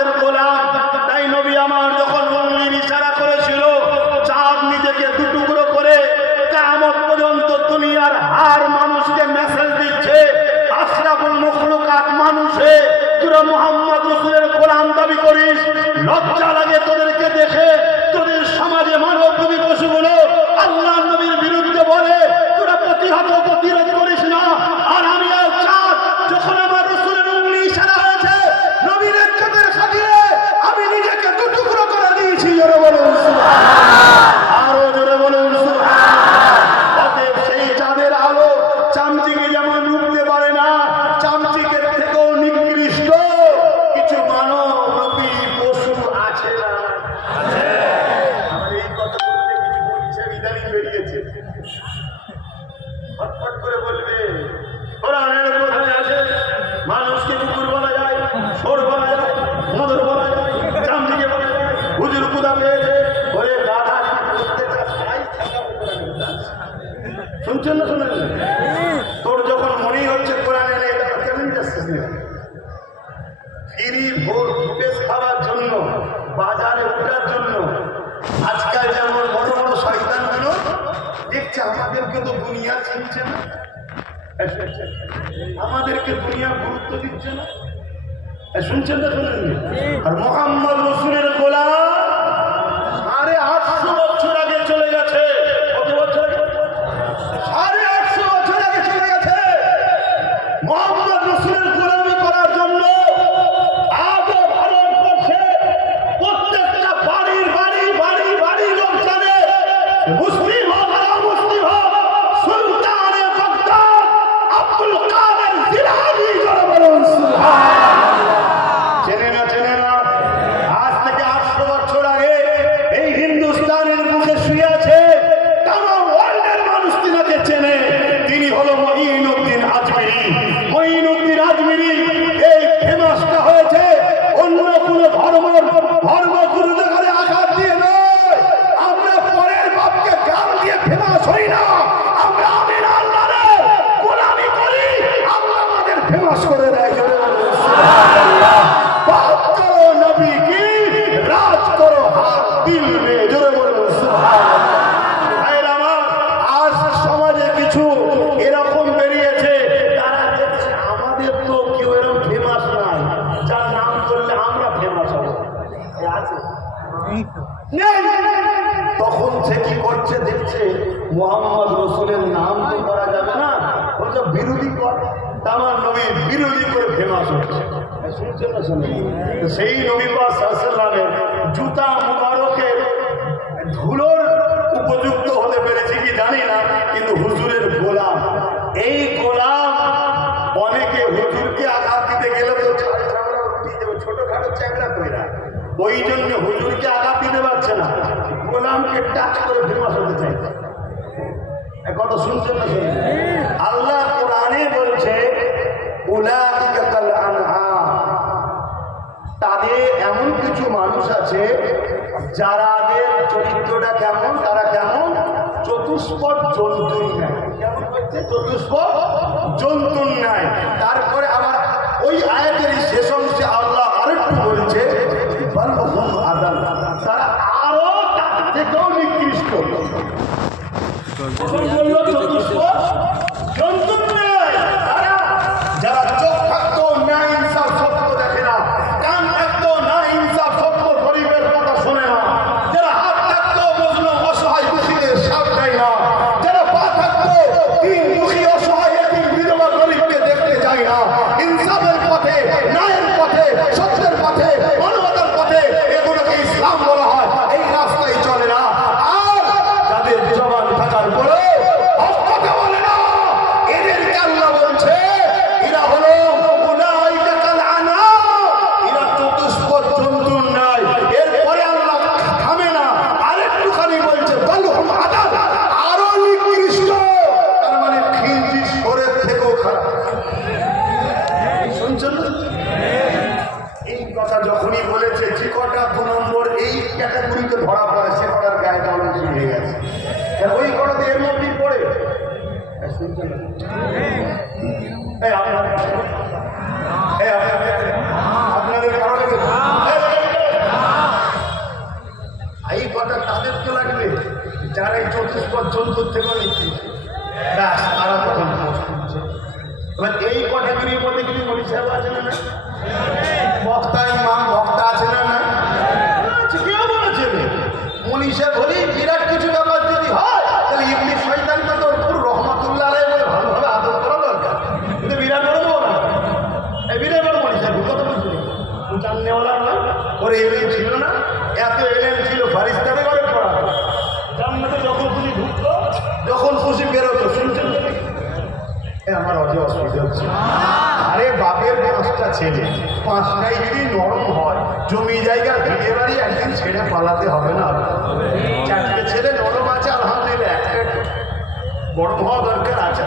ইদানিং বেরিয়েছে, ফটফট করে বলবে কোরআনের কোথায় আছে মানুষকে কুকুর বলা যায়, সোর বলা যায়, মদর বলা যায়, চামড়িকে বলা যায়, হুজুর কুদা পেয়েছে ওরে গাধা করতে চাস তাই থাকা শুনছেন না শোনেন? তোর যখন মনেই হচ্ছে কোরআনে নেই তখন কেমন যাচ্ছিস না ফিরি ভোর ফুটেজ খাওয়ার জন্য, বাজারে ওঠার জন্য। আজকাল যেমন বড় বড় শয়তানগুলো দেখছে আমাদেরকে তো দুনিয়া চিনছে না, আমাদেরকে দুনিয়া গুরুত্ব দিচ্ছে না। শুনছেন না শোনেন? আর মোহাম্মদ রসুলের গোলাম 850 বছর আগে চলে গেছে। কত বছর আগে? 850 বছর আগে চলে গেছে। মোহাম্মদ রসুলের গোলামি করার জন্য আজও ভারতবর্ষে প্রত্যেকটা বাড়ির বাড়ি বাড়ি বাড়ি লোক জানে মুসলিম হোক আর অমুসলিম হোক সুলতানে বাগদাদ আব্দুল কাদের জিলানী জোরে বলুন সুবহানাল্লাহ। চেনে না চেনে না? আজ থেকে 800 বছর আগে এই হিন্দুস্তানের বুকে শুয়ে আছে, তাম ওয়ার্ল্ডের মানুষ তিনাকে চেনে। তিনি হলো মঈনুদ্দিন আজমিরি। মঈনুদ্দিন আজমিরি এই ফেমাসটা হয়েছে অন্য কোন ধর্মগুরুদের ঘরে আঘাত দিয়ে নয়। আমরা পরের বাপকে গাল দিয়ে ফেমাস হই না, আমরা আমিন আল্লাহর গোলামি করি, আল্লাহ আমাদের ফেমাস করে দেয়। সুবহানাল্লাহ। বাত করো নবী কি, রাজ করো হাত দিল মে, জোরে বলুন সুবহানাল্লাহ। ভাইরা আমার, আজ সমাজে কিছু এরকম বেরিয়েছে, তারা দেখছে আমাদের তো কেউ এরকম ফেমাস নাই, যার নাম করলে আমরা ফেমাস হব। আছে নেই? তখন সে কি করছে দেখছে মুহাম্মদ রসুলের নাম তো করা যাবে না, বলছে বিরোধী কর, আমার নবীর বিরোধী করে ফেমাস হচ্ছে। শুনছেন না শুনে? সেই নবী পাক সাল্লাল্লাহু আলাইহি ওয়াসাল্লামের জুতা মুবারকের ধুলোর উপযুক্ত হতে পেরেছি কি জানি না, কিন্তু হুজুরের গোলাম, এই গোলাম অনেকে হুজুরকে আঘাত দিতে গেলে তো ছোটখাটো চ্যাংড়া কইরা, ওই জন্য হুজুরকে আঘাত দিতে পারছে না, গোলামকে টাচ করে ফেমাস হতে চাইছে। কথা শুনছেন না শুনছেন? আল্লাহ কোরআনে বলছে উলাইকা কাল আনআম, তাদের এমন কিছু মানুষ আছে যারাদের চরিত্রটা কেমন, তারা কেমন চতুষ্পদ জন্তুর ন্যায়। কেমন হচ্ছে? চতুষ্পদ জন্তুর ন্যায়। তারপরে আবার ওই আয়াতের শেষ অংশে আল্লাহ আরেকটু বলছে বালহুম আদাল, তারা আরো তার থেকেও নিকৃষ্ট। চতুষ্পদ জন্তুর ন্যায় তারা, যারা চোখ থাকতো না ইনসাফ সত্য দেখে না, কান থাকতো না ইনসাফ সত্য গরিবের কথা শোনে না, যারা হাত থাকতো মজলুম অসহায় দুঃখীদের সাথ দেয় না, যারা পা থাকতো তিন দুঃখী অসহায় এতিম বিধবা গরিবকে দেখতে যায় না, ইনসাফের পথে, ন্যায়ের পথে, সত্যের পথে, মানবতার পথে, এগুলোকে ইসলাম বলা হয়, এই রাস্তায় চলে না। আর যাদের জবান থাকার পরে হককে বলে না, এদেরকে আল্লাহ বলছে এরা হলো উলাইকা কাল আনআম, এরা চতুষ্পদ জন্তুর ন্যায়। এরপরে আল্লাহ থামে না, আরেকটুখানি বলছে বালহুম আদাল, আরো নিকৃষ্ট, তার মানে খিলজি সরের থেকেও খারাপ। শুনছেন না? এই কথা যখনই বলেছে, যে কটা 2 নম্বর এই ক্যাটাগরিতে ধরা পড়ে সে কটার গায়েটা অনেক হয়ে গেছে, ওই কটাতে এর মধ্যেই পড়ে। শুনছেন না? আপনাদের কারণে এই কটা তাদেরকে লাগবে যারা এই চতুষ্পদ জন্তুর থেকে নিচ্ছে, ব্যাস তারা তখন এবার এই ক্যাটাগরির মধ্যে কিছু মনি সাহেব আছে না, বক্তা ইমাম ভক্তা আছে না, না কেউ বলেছে মনি সাহেব হলেই বিরাট কিছু ব্যাপার যদি হয়, তাহলে ইবলিস শয়তানটা তো পুরো রহমাতুল্লাহ আলাইহি বলে ভালোভাবে আদর করা দরকার, কিন্তু বিরাট বড় দেবো না। এই বিরাট বড় মনি সাহেব কত বলছিল, জাননেওয়ালা না, ওর এলেন ছিল না, এত এলেন ছিল ফারিস্তারে ঘরে পড়া, জান্নাতে যখন খুশি ঢুকতো, যখন খুশি বেরোতো। শুনছেন? আমার অজে অসুবিধা হচ্ছে। আরে বাপের 5টা ছেলে, 5টাই যদি নরম হয়, জমি জায়গা ভিড়ে বাড়ি একদিন ছেড়ে পালাতে হবে না? 4টে ছেলে নরম আছে আলহামদুলিল্লাহ, বড় হওয়া দরকার আছে।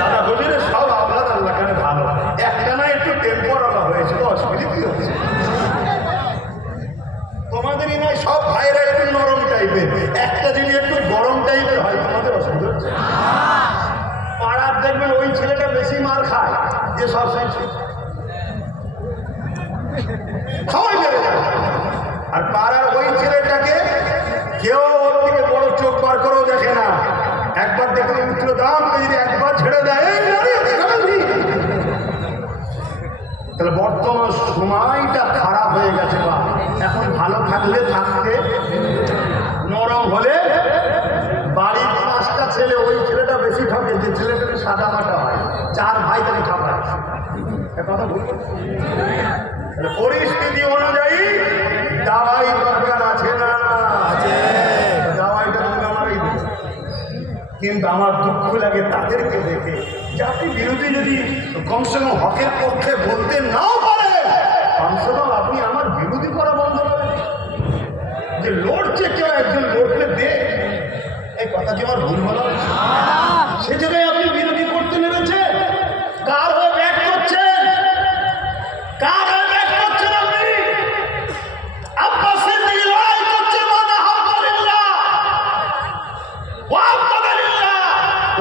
দাদা হুজুরের সব আল্লাহ আল্লাহ কেন ভালো, একটা না একটু টেম্পোর হয়েছে তো অসুবিধা কি হচ্ছে? তোমাদেরই নয়, সব ভাইরা একটু নরম টাইপের, একটা যদি একটু গরম টাইপের হয় তোমাদের অসুবিধা হচ্ছে। পাড়ার দেখবেন ওই ছেলেটা বেশি মার খায়, যে সব সবাই মেরে যায়, আর পাড়ার ওই ছেলেটাকে কেউ ওর দিকে বড় চোখ বার করেও দেখে না। একবার দেখলে উঠলো দাম, যদি একবার ছেড়ে দেয় তাহলে বর্তমান সময়টা খারাপ হয়ে গেছে। বা এখন ভালো থাকলে থাকতে, নরম হলে বাড়ির 5টা ছেলে, ওই ছেলেটা বেশি ঠকে, যে ছেলেটাকে সাদা মাটা হয়, 4 ভাই তাকে ঠকায়। কথা বলবো, পরিস্থিতি অনুযায়ী দাওয়াই দরকার আছে না? দাওয়াইটা তুমি আমারই দেবে। কিন্তু আমার দুঃখ লাগে তাদেরকে দেখে, জাতি বিরোধী যদি কমসে কম হকের পক্ষে বলতে নাও পারে, কমসে কম আপনি আমার বিরোধী করা বন্ধ করেন। যে লড়ছে কেউ একজন লড়লে দে, এই কথা কি আমার ভুল বলা? সে জায়গায় আপনি বিরোধী করতে নেমেছে, কার হয়ে ব্যাট করছেন? কার হয়ে ব্যাট করছেন আপনি? আব্বাসের দিকে লড়াই করছেন, মানে হাব্বালিল্লাহ ওয়া আব্বালিল্লাহ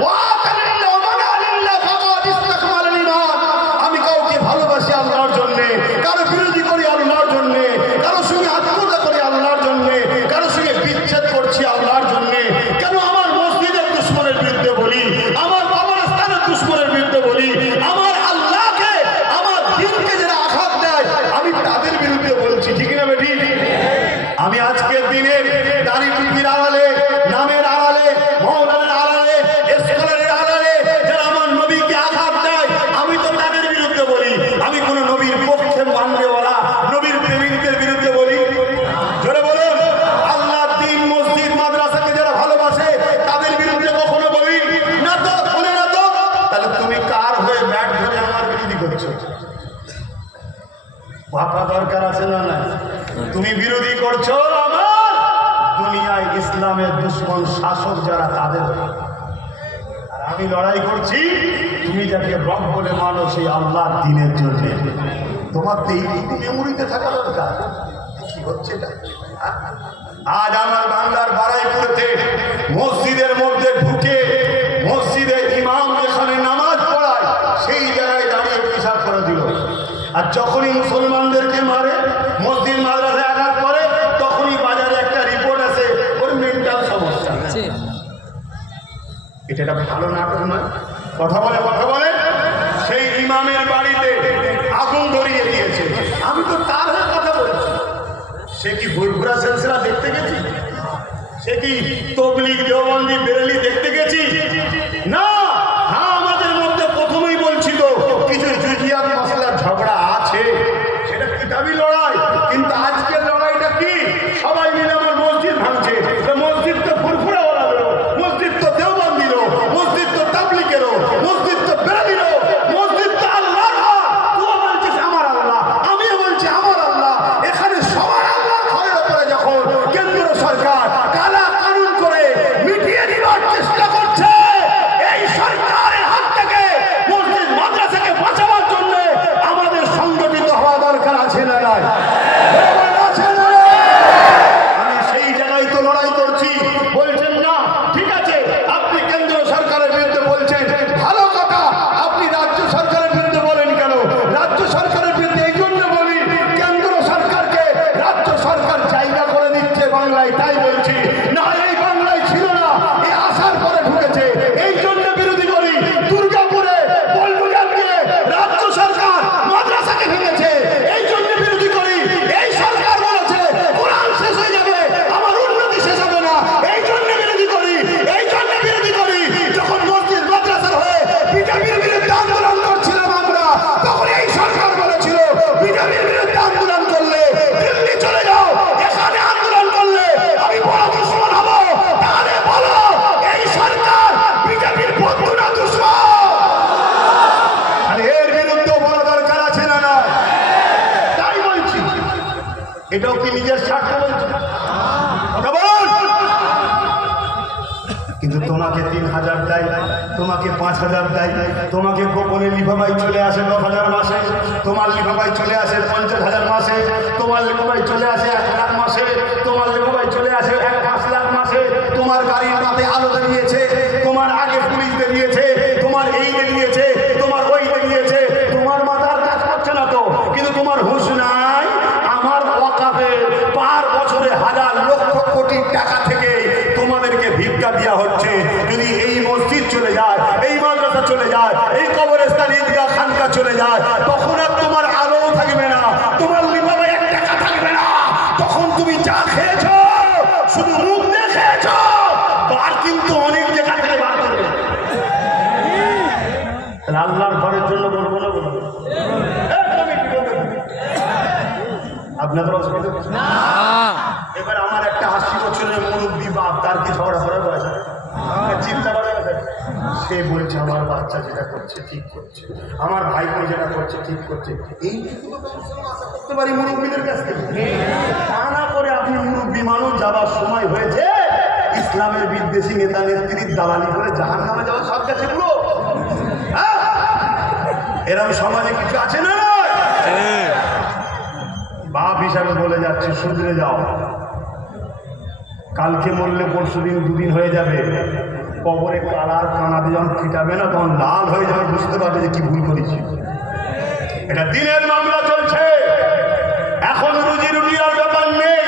ওয়া তালিল্লাহ ওয়া মানালিল্লাহ ফাকাদ ইসতাকমাল ঈমান। আমি কাউকে ভালোবাসি আল্লাহর জন্য, কারো বিরোধী করি আল্লাহর জন্য, কারো সঙ্গে আত্মীয়তা করি আল্লাহর জন্য, কারো সঙ্গে বিচ্ছেদ করছি আল্লাহর জন্য। কেন আমার মসজিদের দুশ্মনের বিরুদ্ধে বলি, আমার বাবার স্থানের দুশ্মনের বিরুদ্ধে বলি, আমার আল্লাহকে, আমার দিনকে যারা আঘাত দেয় আমি তাদের বিরুদ্ধে বলছি, ঠিক না বেটি? আমি আজকের দিনে দাড়ি টুপির আড়ালে, নামের আড়ালে, মৌলানার আড়ালে, স্কলারের আড়ালে যারা আমার নবীকে আঘাত দেয় আমি তো তাদের বিরুদ্ধে বলি। আমি কোন নবীর পক্ষে মানবেওয়ালা, নবীর প্রেমিকদের বিরুদ্ধে বলি? জোরে বলুন। আল্লাহর দ্বীন, মসজিদ, মাদ্রাসাকে যারা ভালোবাসে তাদের বিরুদ্ধে কখনো বলি না তো, বলে না তো। তাহলে তুমি কার হয়ে ব্যাট ধরে আমার বিরোধী করছো? ভাবা দরকার আছে না? না, তুমি বিরোধী করছো আমার দুনিয়ায় ইসলামের দুশ্মন শাসক যারা তাদের, আর আমি লড়াই করছি তুমি যাকে রব বলে মানো সেই আল্লাহর দ্বীনের জন্য। তোমার তো এইটুকু মেমোরিতে থাকা দরকার। কি হচ্ছে এটা? আজ আমার বাংলার বারাইপুরেতে মসজিদের মধ্যে ঢুকে, মসজিদের ইমাম যেখানে নামাজ পড়ায় সেই জায়গায় দাঁড়িয়ে পেশাব করে দিল। আর যখনই মুসলমানদেরকে মারে, মসজিদ মাদ্রাসায় আঘাত করে, তখনই বাজারে একটা রিপোর্ট আসে ওর মেন্টাল সমস্যা। এটা একটা ভালো নাটক নয়? কথা বলে কথা বলে। সেই ইমামের বাড়িতে আগুন ধরিয়ে দিয়েছে, আমি তো তার হয়ে কথা বলছি। সে কি ভুরভুরা সিলসিলা দেখতে গেছি? সে কি তবলিগ, দেওবন্দি, বেরেলি দেখতে গেছি? না। হ্যাঁ, আমাদের মধ্যে প্রথমেই বলছি তো কিছু জুজিয়াত মশলার ঝগড়া আছে, সেটা কিতাবি লড়াই। কিন্তু আজকের লড়াইটা কি? সবাই মিলে আমার মসজিদ ভাঙছে। মসজিদ তো ফুরফুরাওয়ালাদেরও, মসজিদ তো দেওবন্দিরও, মসজিদ তো তাবলিগেরও, মসজিদ তো বেরেলিরও, মসজিদ তো আল্লাহর। তুইও বলছিস আমার আল্লাহ, আমিও বলছি আমার আল্লাহ। এখানে সবার আল্লাহ ঘরের উপরে যখন কেন্দ্র সরকার কালা কানুন করে মিটিয়ে দিল, কিন্তু তোমাকে 3000 দেয়, তোমাকে 5000 দেয়, তোমাকে গোপনে লিফাফাই চলে আসে 10,000 মাসে, তোমার লিফাফাই চলে আসে 50,000 মাসে, তোমার লিফাফাই চলে আসে 1 লাখ মাসে, তোমার লিফাফাই চলে আসে 5 লাখ মাসে। তোমার গাড়ির মাথায় আলো দিয়েছে, তোমার আগে পুলিশ দিয়েছে, তোমার এই দিয়েছে, তোমার ওই দিয়েছে, তোমার মাথার কাজ করছে না তো, কিন্তু তোমার হুঁশ নাই। আমার ওয়াকাফে পার বছরে হাজার লক্ষ কোটি টাকা থেকে তোমাদেরকে ভিক্ষা দেওয়া হচ্ছে। যদি এই মসজিদ চলে যায়, এই মাদ্রাসা চলে যায়, এই কবরস্থান ঈদগাহ খানকা চলে যায়, তখন আর তোমার আলো থাকবে না, তোমার লিফাফায় 1 টাকা থাকবে না। তখন তুমি যা খেয়েছো শুধু মুখ দিয়ে খেয়েছো, বার কিন্তু অনেক জায়গা থেকে বার করবে। আল্লাহর ঘরের জন্য বলবো না, বলবো আপনাদের অসুবিধা না। এবার আমার একটা 80 বছরের মুরব্বী বাপ, তার কি ঝগড়া করার বয়স আছে? চিন্তা করে সে বলছে আমার বাচ্চা যেটা করছে ঠিক করছে, আমার ভাইপো যেটা করছে ঠিক করছে। এই করতে পারি মুরব্বীদের কাছ থেকে। তা না করে আপনি মুরব্বী মানুষ, যাবার সময় হয়েছে ইসলামের বিদ্বেষী নেতা নেত্রীর দালালি করে জাহান্নামে যাওয়ার সব কাছে গুলো। এরকম সমাজে কিছু আছে না? বাপ হিসাবে বলে যাচ্ছে, শুধরে যাও। কালকে মরলে পরশু দিন, 2 দিন হয়ে যাবে, কবরে কালার কানাতে যখন ফিটাবে না, তখন লাল হয়ে যাবে, বুঝতে পারবে যে কি ভুল করেছি। এটা দিনের মামলা চলছে। এখন রুজি রুটির ব্যাপার নেই,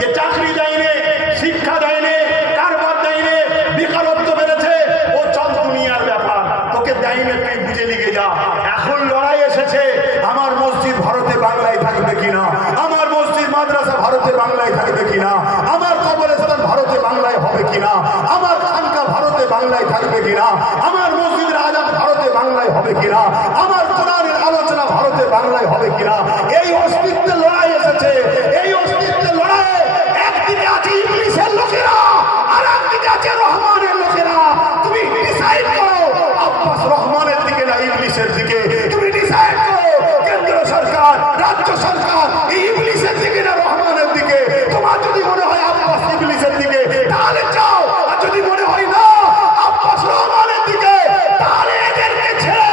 যে চাকরি দেয়নি, শিক্ষা দেয়নি, কারবার দেয়নি, বেকারত্ব বেড়েছে, ও চল দুনিয়ার ব্যাপার, তোকে দেয়নি, তুই বুঝে লিখে যা। এখন লড়াই এসেছে, আমার মসজিদ ভারতে বাংলায় থাকবে কিনা, আমার মসজিদ মাদ্রাসা ভারতে বাংলায় থাকবে কিনা, আমার কবরস্থান ভারতে বাংলায় হবে কিনা, আমার খানকা ভারতে বাংলায় থাকবে কিনা, আমার মসজিদের আজান ভারতে বাংলায় হবে কিনা, আমার কোরআনের আলোচনা ভারতে বাংলায় হবে কিনা। এই অস্তিত্বের লড়াই এসেছে। এই অস্তিত্বের লড়াইয়ে একদিকে আছে ইবলিসের লোকেরা, আর একদিকে আছে রহমানের লোকেরা। তুমি ডিসাইড করো আব্বাস রহমানের দিকে না ইবলিসের দিকে। তুমি ডিসাইড করো কেন্দ্র সরকার, রাজ্য সরকার ইবলিসের দিকে না রহমানের দিকে। তোমার যদি মনে হয় আব্বাস ইবলিসের দিকে, তাহলে যাও। আর যদি মনে হয় না আব্বাস রহমানের দিকে, তাহলে এদেরকে ছেড়ে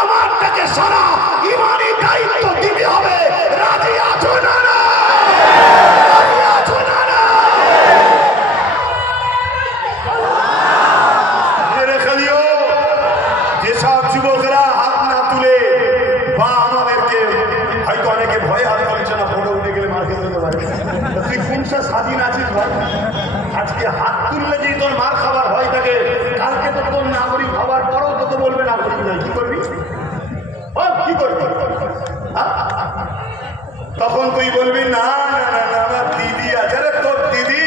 আমারটাকে সারা ইমানি দায়িত্ব দিতে হবে। রাজি আছো না? রাজি আছো না? রেখে দিও। যেসব যুবকরা হাত না তুলে, বা আমাদেরকে হয়তো অনেকে ভয়ে হাত তুলছে না, ফটো উঠে গেলে মার খেতে পারে, তুই কোনটা স্বাধীন আছিস ভাই? আজকে হাত তুললে যদি তোর মার খাবার ভয় থাকে, কালকে তো তোর নাগরিক হওয়ার পরও তো বলবে নাগরিক নয়, কি করবি? কি করবি? তখন তুই বলবি না না না না, আমার দিদি আছে। রে তোর দিদি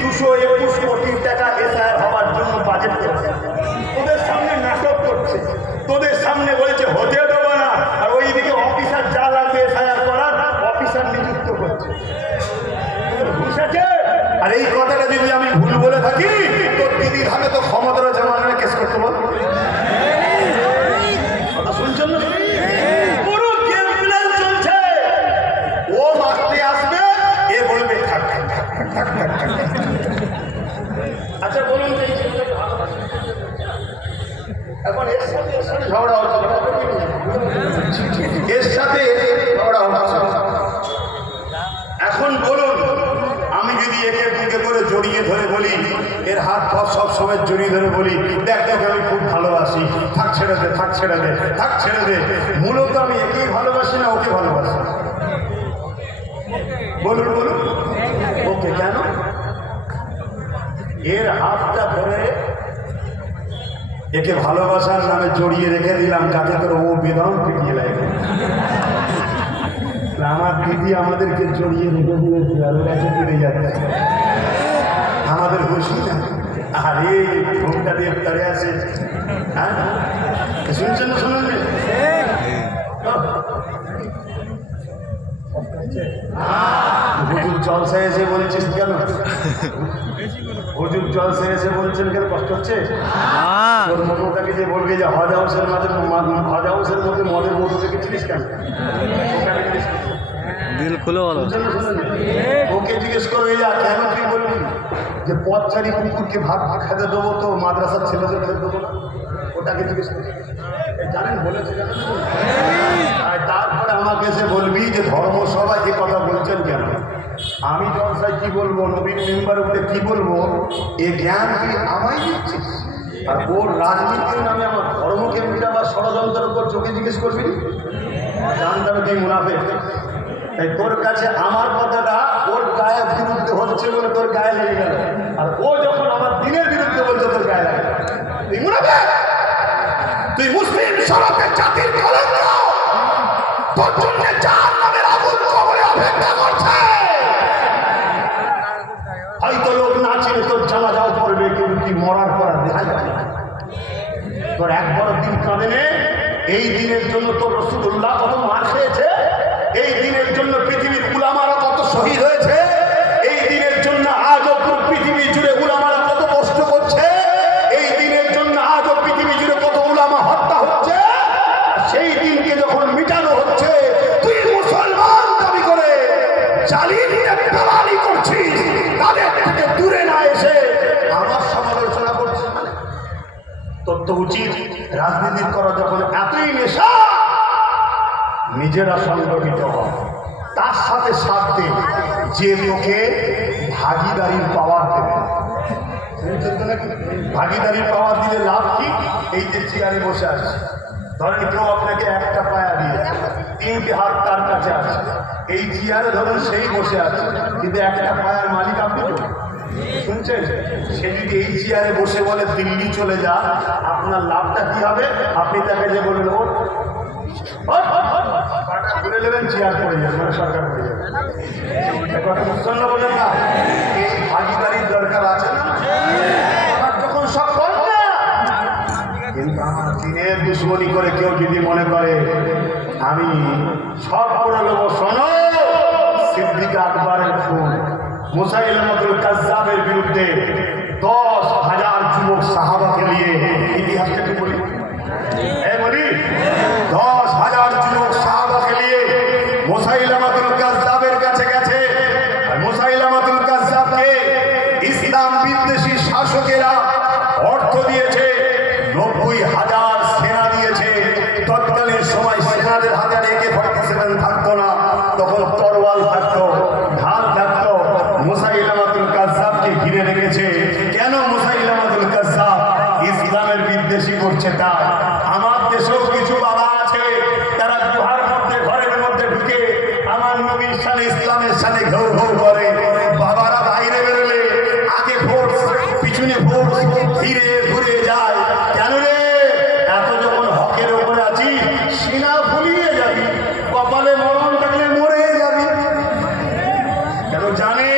221 কোটি টাকা এসআইআর হওয়ার জন্য বাজেট করেছে, তোদের সামনে নাটক করছে, তোদের সামনে বলেছে হতে দেবো না, আর ওইদিকে অফিসার যা লাগবে এসআইআর করার অফিসার নিযুক্ত করছে। আর এই কথাটা যদি আমি ভুল বলে থাকি, তোর দিদির হাতে তো ক্ষমতার জামানা কেস করতে বল। কথা শুনছেন না? পুরো গেম প্ল্যান চলছে। ও মারতে আসবে, এ বলবে থাক থাক থাক থাক থাক থাক। আচ্ছা বলুন, এখন এর সাথে ঝগড়া হচ্ছে, এর সাথে ঝগড়া হচ্ছে। এখন বলুন, আমি যদি একে বুকে করে জড়িয়ে ধরে বলি, এর হাত পা সব সময় জড়িয়ে ধরে বলি, দেখ দেখ আমি খুব ভালোবাসি, থাক ছেড়ে দে, থাক ছেড়ে দে, থাক ছেড়ে দে, মূলত আমি একেই ভালোবাসি না ওকে ভালোবাসি? বলুন বলুন, ওকে। কেন? এর হাতটা ধরে একে ভালোবাসার নামে জড়িয়ে রেখে দিলাম, যাতে করে ও বেদম পিটিয়ে লাগে। আমার দিদি আমাদেরকে জড়িয়ে রেখে দিয়েছে, আর ওরা ফিরে যাচ্ছে, আমাদের খুশি না। আরে ঘুমটা দিয়ে তারে আছে। হ্যাঁ শুনছেন না? শুনুন, হুজুর জলসায় এসে বলছিস কেন? হুজুর জলসায় এসে বলছেন কেন? কষ্ট হচ্ছে? তোর মোটরটাকে যে বলবে যে হজ হাউসের মধ্যে মদের মোটর রেখেছিলিস কেন? দিল খুলে বলো। ওকে জিজ্ঞেস করবে, কেন তুই বলবি? যে পথচারী কুকুরকে ভাত খেতে দেবো তো মাদ্রাসার ছেলেদের খেতে দেবো না, ওটাকে জিজ্ঞেস করছি। জানেন বলেছে, জানেন? আর তারপরে আমাকে এসে বলবি যে ধর্মসভায় এ কথা বলছেন কেন? আমি জলসায় কি বলবো, নবীন মেম্বার উঠে কি বলবো, এ জ্ঞান তুই আমায় দিচ্ছিস, আর ওর রাজনীতির নামে আমার ধর্মকে মিটাবার ষড়যন্ত্রের উপর চোখে জিজ্ঞেস করবি? জানতাম কি মুনাফেক। তাই তোর কাছে আমার কথাটা ওর গায়ের বিরুদ্ধে হচ্ছে বলে তোর গায়ে লেগে গেল, আর ও যখন আমার দিনের বিরুদ্ধে বলছে তোর গায়ে লাগে। তুই মুনাফেক, তুই মুসলিম সমাজের জাতির কলঙ্ক, তোর জন্য জাহান্নামের আগুন কবরে অপেক্ষা করছে। হয়তো লোক না চিনে তোর জানাজাও করবে, কিন্তু তুই মরার পর দেখা যাবে তোর এক বড় দিন কাঁদে নে। এই দিনের জন্য তোর রাসূলুল্লাহ কত মার খেয়েছে, এই দিনের জন্য পৃথিবীর উলামারা কত শহীদ হয়েছে, এই দিনের জন্য আজও পৃথিবী জুড়ে উলামারা কত কষ্ট করছে, এই দিনের জন্য আজও পৃথিবী জুড়ে কত উলামা হত্যা হচ্ছে। সেই দিনকে যখন মিটানো হচ্ছে, তুই মুসলমান দাবি করে জালিমদের দালালি করছিস, তাদের থেকে দূরে না এসে আমার সমালোচনা করছিস। তোর তো উচিত রাজনীতি করা যখন এতই নেশা, নিজেরা সংগঠিত হয়, তার সাথে সাথ দে যে তোকে ভাগিদারির পাওয়ার দেবে। ভাগিদারির পাওয়ার দিলে লাভ কি? এই যে চেয়ারে বসে আছে, ধরেন কেউ আপনাকে একটা পায়া দিয়েছে, তিনটি হাত তার কাছে আছে, এই চেয়ারে ধরুন সেই বসে আছে, কিন্তু একটা পায়ার মালিক আপনি তো শুনছেন। সে যদি এই চেয়ারে বসে বলে দিল্লি চলে যা, আপনার লাভটা কি হবে? আপনি তাকে যে বললেন ওর ঘুরে নেবেন, চেয়ার পড়ে যাবে, মানে সরকার পড়ে যাবে। কথা বলেন না, এই ভাগিদারির দরকার আছে না? যখন সব বল না, কিন্তু আমার দিনের দুশ্মনী করে কেউ যদি মনে করে আমি সব করে নেবো, শোনো, সিদ্দিক আকবরের খুন, মুসাইলামাতুল কাজ্জাবের বিরুদ্ধে 10,000 যুবক সাহাবাকে নিয়ে, ইতিহাসটা কি বলি, বলি 10,000 যুবক সাহাবাকে নিয়ে মুসাইলামাতুল কাজ্জাবের কাছে গেছে। আর মুসাইলামাতুল কাজ্জাবকে ইসলাম বিদ্বেষী শাসকেরা অর্থ দিয়েছে, 90,000 সেনা দিয়েছে। তৎকালীন সময় সেনাদের হাতে AK-47 থাকতো না, তখন তরোয়াল থাকতো, ঢাল থাকতো। মুসাইলামাতুল কাজ্জাবকে ঘিরে রেখেছে। কেন মুসাইলামাতুল কাজ্জাব ইসলামের বিদ্বেষী করছে? তাই আমার দেশেও কিছু বাবা আছে, তারা গুহার মধ্যে ঘরের মধ্যে ঢুকে আমার নবীর সাথে ইসলামের সাথে ঘৌ ঘৌ করে। বাবারা বাইরে বেরোলে আগে ফোর্স, পিছনে ফোর্স, ধীরে ঘুরে যায়। কেন রে? এত যখন হকের ওপরে আছি, সিনা ফুলিয়ে যাবি, কপালে মরণ থাকলে মরে যাবি। কেন জানে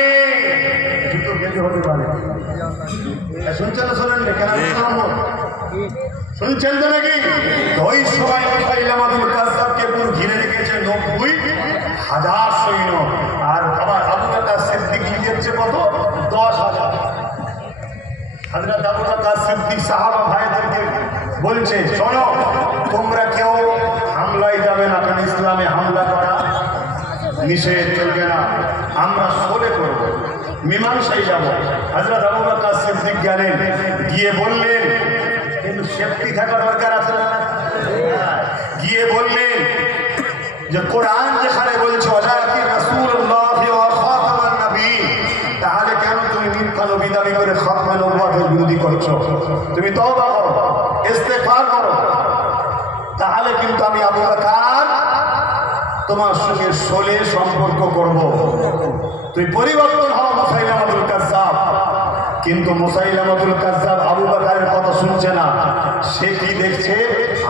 জুতো খেতে হতে পারে। শুনছেন না? শোনেন কেন শুনছেন তো নাকি? ওই সময় মুসাইলামাতুল কাজ্জাবকে পুরো ঘিরে রেখেছে 90,000 সৈন্য। আর আবার আবু বকর সিদ্দিক লিখেছে কত? 10,000। হযরত আবু বকর সিদ্দিক সাহাবা ভাইদেরকে বলছে, শোনো, তোমরা কেউ হামলায় যাবে না, কারণ ইসলামে হামলা করা নিষেধ, চলবে না। আমরা সরে করব, মীমাংসায় যাব। হযরত আবু বকর সিদ্দিক গেলেন, গিয়ে বললেন, কিন্তু সেফটি থাকা দরকার আছে না? গিয়ে বললেন যে কোরআন যেখানে বলছে ওয়ালাকি রাসূলুল্লাহি ওয়া খাতামান নবিয়্যিন, তাহলে কেন তুমি মিথ্যা নবী দাবি করে খাতমে নবুয়তের বিরোধী করছো? তুমি তওবা করো, ইস্তেগফার করো, তাহলে কিন্তু আমি আবু বকর তোমার সঙ্গে সলে সম্পর্ক করব। তুই পরিবর্তন হও মুসাইলামাতুল কাজ্জাব। কিন্তু মুসাইলামাতুল কাজ্জাব আবু বকরের কথা শুনছে না। সে কি দেখছে?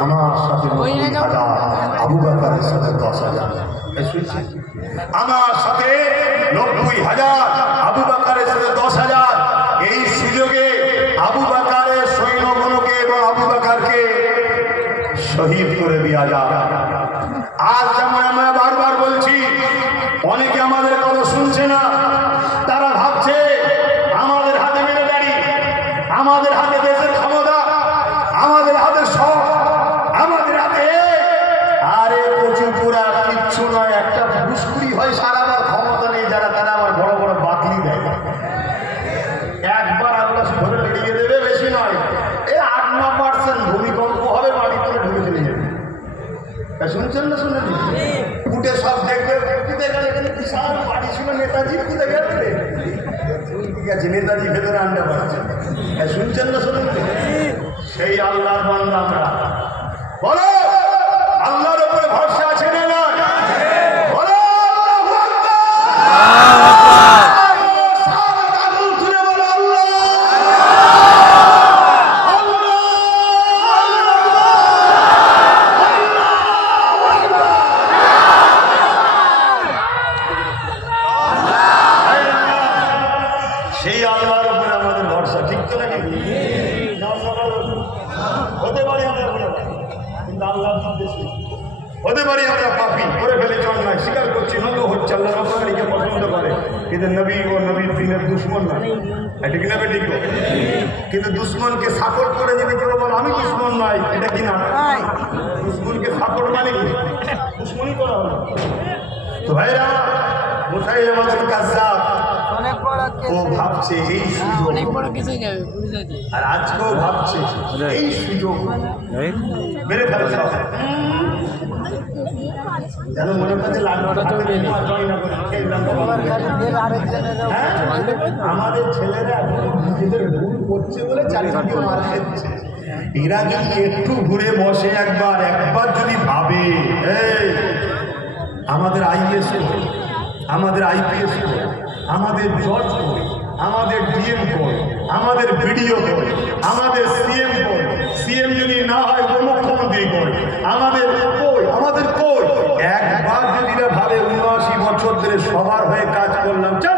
আমার সাথে 90,000, আবু বকরের সাথে 10,000। আমার সাথে 90,000, আবু বকরের সাথে 10,000। এই সুযোগে আবু বকরের সৈন্যগণকে এবং আবু বকরকে শহীদ করে দেওয়া যায়। আজ যেমন আমরা বারবার বলছি, অনেকে আমাদের কথা শুনছে না। তারা ভাবছে আমাদের হাতে মিলিটারি, আমাদের হাতে দেশের ক্ষমতা, আমাদের হাতে সব, আমাদের হাতে। আরে প্রচুর পুরা কিচ্ছু নয়, একটা ঘুষখুরি হয় সারাবার ক্ষমতা নেই যারা, তারা আবার বড় বড় বাতলি দেয়। দাঁড়িয়ে ভেতরে আন্ডা পাচ্ছে। শুনছেন না? শুনুন, সেই আল্লাহর বান্দা আমরা। বলো আল্লাহর উপরে ভরসা আছে না? না বলো আল্লাহু আকবার। সারা আগুন তুলে বলো আল্লাহ, আল্লাহ, সেই আল্লাহর উপরে আমাদের ভরসা। ঠিক তো নাকি? হতে পারি আমরা গুনাহগার, কিন্তু আল্লাহর নির্দেশে হতে পারি আমরা পাপী, করে ফেলেছি অন্যায়, স্বীকার করছি, নন্দ হচ্ছে, আল্লাহ রব্বুল পছন্দ করে, কিন্তু নবী ও নবীর দিনের দুশ্মন না। এটা কিনা ঠিক? কিন্তু দুশ্মনকে সাপোর্ট করে যদি কেউ বলে আমি দুশ্মন নয়, এটা কিনা? দুশ্মনকে সাপোর্ট মানে কি? দুশ্মনই করা হলো। তো ভাইরা, মুসাইলামাতুল কাজ্জাব ও ভাবছে এই সুযোগ, আর আজকেও ভাবছে এই সুযোগ মেরে ফেলতে হবে, যেন মনে করছে আমাদের ছেলেরা নিজেদের ভুল করছে বলে চারিদিকে মার খেচ্ছে। এরা যদি একটু ঘুরে বসে একবার যদি ভাবে আমাদের আইএস আমাদের আইপিএস আমাদের জজ কই, আমাদের ডিএম কই, আমাদের বিডিও কই, আমাদের সিএম কই, সিএম যদি না হয় উপমুখ্যমন্ত্রী কই, আমাদের কই, আমাদের কই, একবার যদি ভাবে 79 বছর ধরে সবার হয়ে কাজ করলাম, চল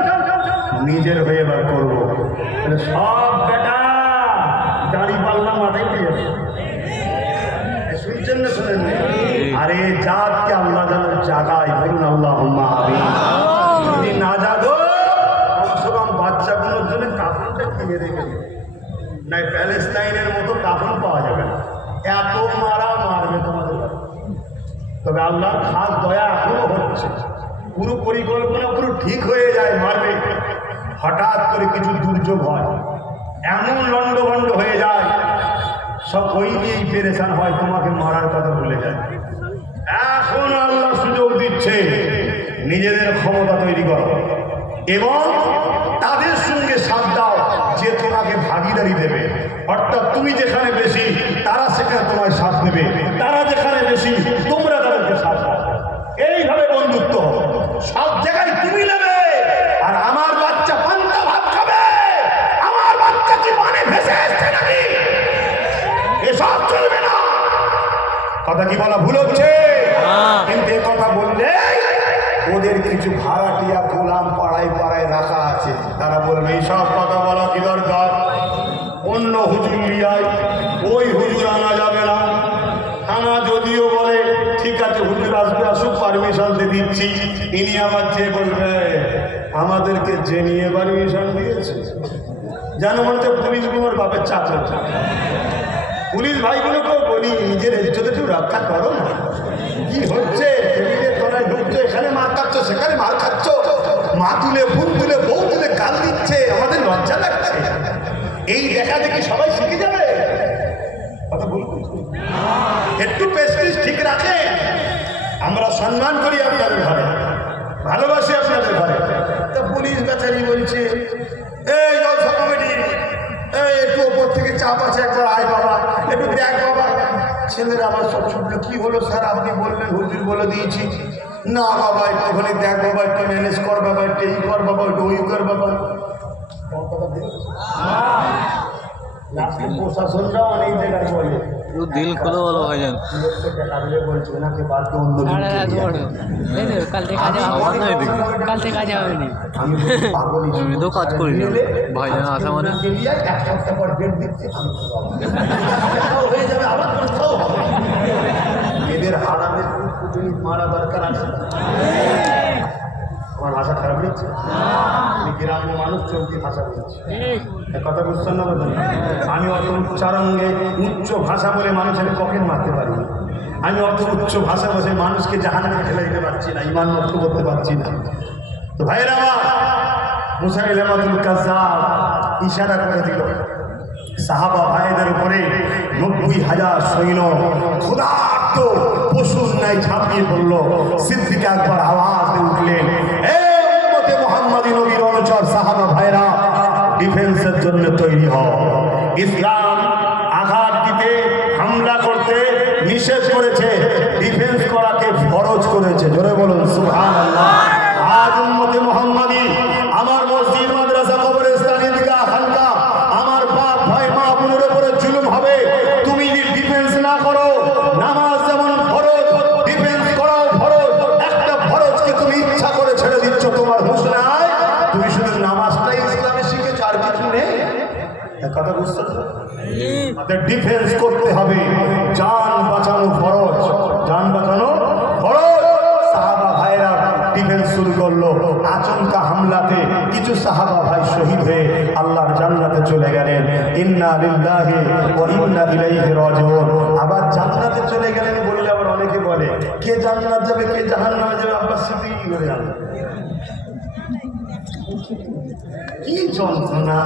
নিজের হয়ে এবার করবো, তাহলে সব বেটা দাড়ি পাল্লা মাথায় দিয়ে যাবে। শুনছেন না? শুনেন? আরে জাতকে আল্লাহ যেন জাগায়, বলুন আল্লাহুম্মা আমিন। যদি না জাগো, কমসে কম বাচ্চাগুলোর জন্য কাপড়টা কিনে রেখে দেবে, নাই প্যালেস্টাইনের মতো কাপড় পাওয়া যাবে না, এত মারা মারবে তোমাদের। তবে আল্লাহর খাস দয়া এখনো হচ্ছে, পুরো পরিকল্পনা পুরো ঠিক হয়ে যায়, মারবে। হঠাৎ করে কিছু দুর্যোগ হয়, এমন লন্ডভন্ড হয়ে যায়, সব ওই নিয়েই পেরেশান হয়, তোমাকে মারার কথা ভুলে যায়। এখন আল্লাহ সুযোগ দিচ্ছে, নিজেদের ক্ষমতা তৈরি করো এবং তাদের সঙ্গে সাথ দাও যে তোমাকে ভাগিদারি দেবে। অর্থাৎ তুমি যেখানে বেশি তারা সেখানে তোমায় সাথ দেবে, তারা যেখানে বেশি তোমরা তাদেরকে সাথ দাও। এইভাবে বন্ধুত্ব হবে, সব জায়গায় তুমি নেবে, আর আমার বাচ্চা পান্তা ভাত খাবে, আমার বাচ্চা কি পানি ভেসে এসছে নাকি, এসব চলবে না। কথা কি বলা ভুল হচ্ছে? কিন্তু এ কথা বললে ওদের কিছু ভাড়াটিয়া গোলাম পাড়ায় পাড়ায় রাখা আছে, তারা বলবে এইসব কথা বলা কি দরকার, অন্য হুজুর লিয়াই, ওই হুজুর আনা যাবে না। আনা যদিও বলে ঠিক আছে হুজুর আসবে, আসুক, পারমিশন দিয়ে দিচ্ছি, ইনি আবার চেয়ে বলবে আমাদেরকে যে নিয়ে পারমিশন দিয়েছে, যেন মনে হচ্ছে পুলিশগুলোর বাপের চাকর। পুলিশ ভাইগুলোকেও বলি নিজের ইজ্জতে একটু রক্ষা করো না। কি হচ্ছে, টেবিলের তলায় ঢুকছো, এখানে মার খাচ্ছ, সেখানে মার খাচ্ছ, মা তুলে ভূত তুলে বউ তুলে গাল দিচ্ছে, আমাদের লজ্জা লাগছে। এই দেখা দেখি সবাই শিখে যাবে। কথা বলবো, একটু প্রেস্টিজ ঠিক রাখে। আমরা সম্মান করি আপনাদের ঘরে, ভালোবাসি আপনাদের ঘরে। তা পুলিশ বেচারি বলছে এই জলসা কমিটি, একটু ওপর থেকে চাপ আছে, একবার আয় বাবা, একটু দেখ বাবা। ছেলেরা আবার সব ছুটলো, কি হলো স্যার, আপনি বললেন হুজুর বলে দিয়েছি। না বাবা, একটুখানি দেখ বাবা, একটু ম্যানেজ কর বাবা, একটু এই কর বাবা, একটু ওই কর বাবা। প্রশাসনরাও অনেক জায়গায় বলে দিল খুলে বলো ভাইজান, বলছে ওনাকে বাদ দিয়ে অন্য আমি তো কাজ করি না ভাইজান, আসা মানে এক সপ্তাহ পর ডেট দিচ্ছে, হয়ে যাবে আবার কোথাও হবে। এদের হারামের মারা দরকার আছে। আমার ভাষা খারাপ হচ্ছে, আমি গ্রাম্য মানুষ, চলতি ভাষা বলছি, কথা বুঝছেন না? বলেন আমি অত উচ্চারণে উচ্চ ভাষা বলে মানুষের পকেট মারতে পারি, আমি অত উচ্চ ভাষা বসে মানুষকে জাহান্নামে ফেলে দিতে পারছি না, ঈমান নষ্ট করতে পারছি না। তো ভাইরা আমার, মুসাইলামাতুল কাজ্জাব ইশারা করে দিল সাহাবা ভাইদের উপরে 90,000 সৈন্য ক্ষুধার্ত পশুর ন্যায় ঝাঁপিয়ে পড়ল। সিদ্দিক আকবর আওয়াজ দিয়ে উঠলেন, হে উম্মতে মুহাম্মাদি, নবীর অনুচর সাহাবা ভাইরা, ডিফেন্স ডিফেন্সের জন্য তৈরি হও। ইসলাম আঘাত দিতে, হামলা করতে নিষেধ করেছে, ডিফেন্স করাকে ফরজ করেছে। জোরে বলুন সুবহানাল্লাহ। আজ উম্মতে মুহাম্মাদি, আমার মসজিদ, মাদ্রাসা, কবরস্থান, ঈদগাহ, খানকা, আমার বাপ ভাই মা বোনের উপরে জুলুম হবে। তুমি যদি ডিফেন্স না করো, নামাজ যেমন ফরজ, ডিফেন্স করাও ফরজ। একটা ফরজকে তুমি ইচ্ছা করে ছেড়ে দিচ্ছ, তোমার হুঁশ নাই, তুমি শুধু নামাজটাই ইসলামে শিখেছো, আর কিছু নেই। কথা বুঝতে আমাদের ডিফেন্স করতে হবে। জান বাঁচানো ফরজ, জান বাঁচানো ফরজ। সাহাবা ভাইরা ডিফেন্স শুরু করলো। আচমকা হামলাতে কিছু সাহাবা ভাই শহীদ হয়ে আল্লাহর জান্নাতে চলে গেলেন। ইন্না লিল্লাহি ওয়া ইন্না ইলাইহি রাজিউন। আবার জান্নাতে চলে গেলেন বললে আবার অনেকে বলে কে জান্নাত যাবে কে জাহান্নামে যাবে, আব্বাস সিদ্দিকী করে জানবে। কি যন্ত্রণা!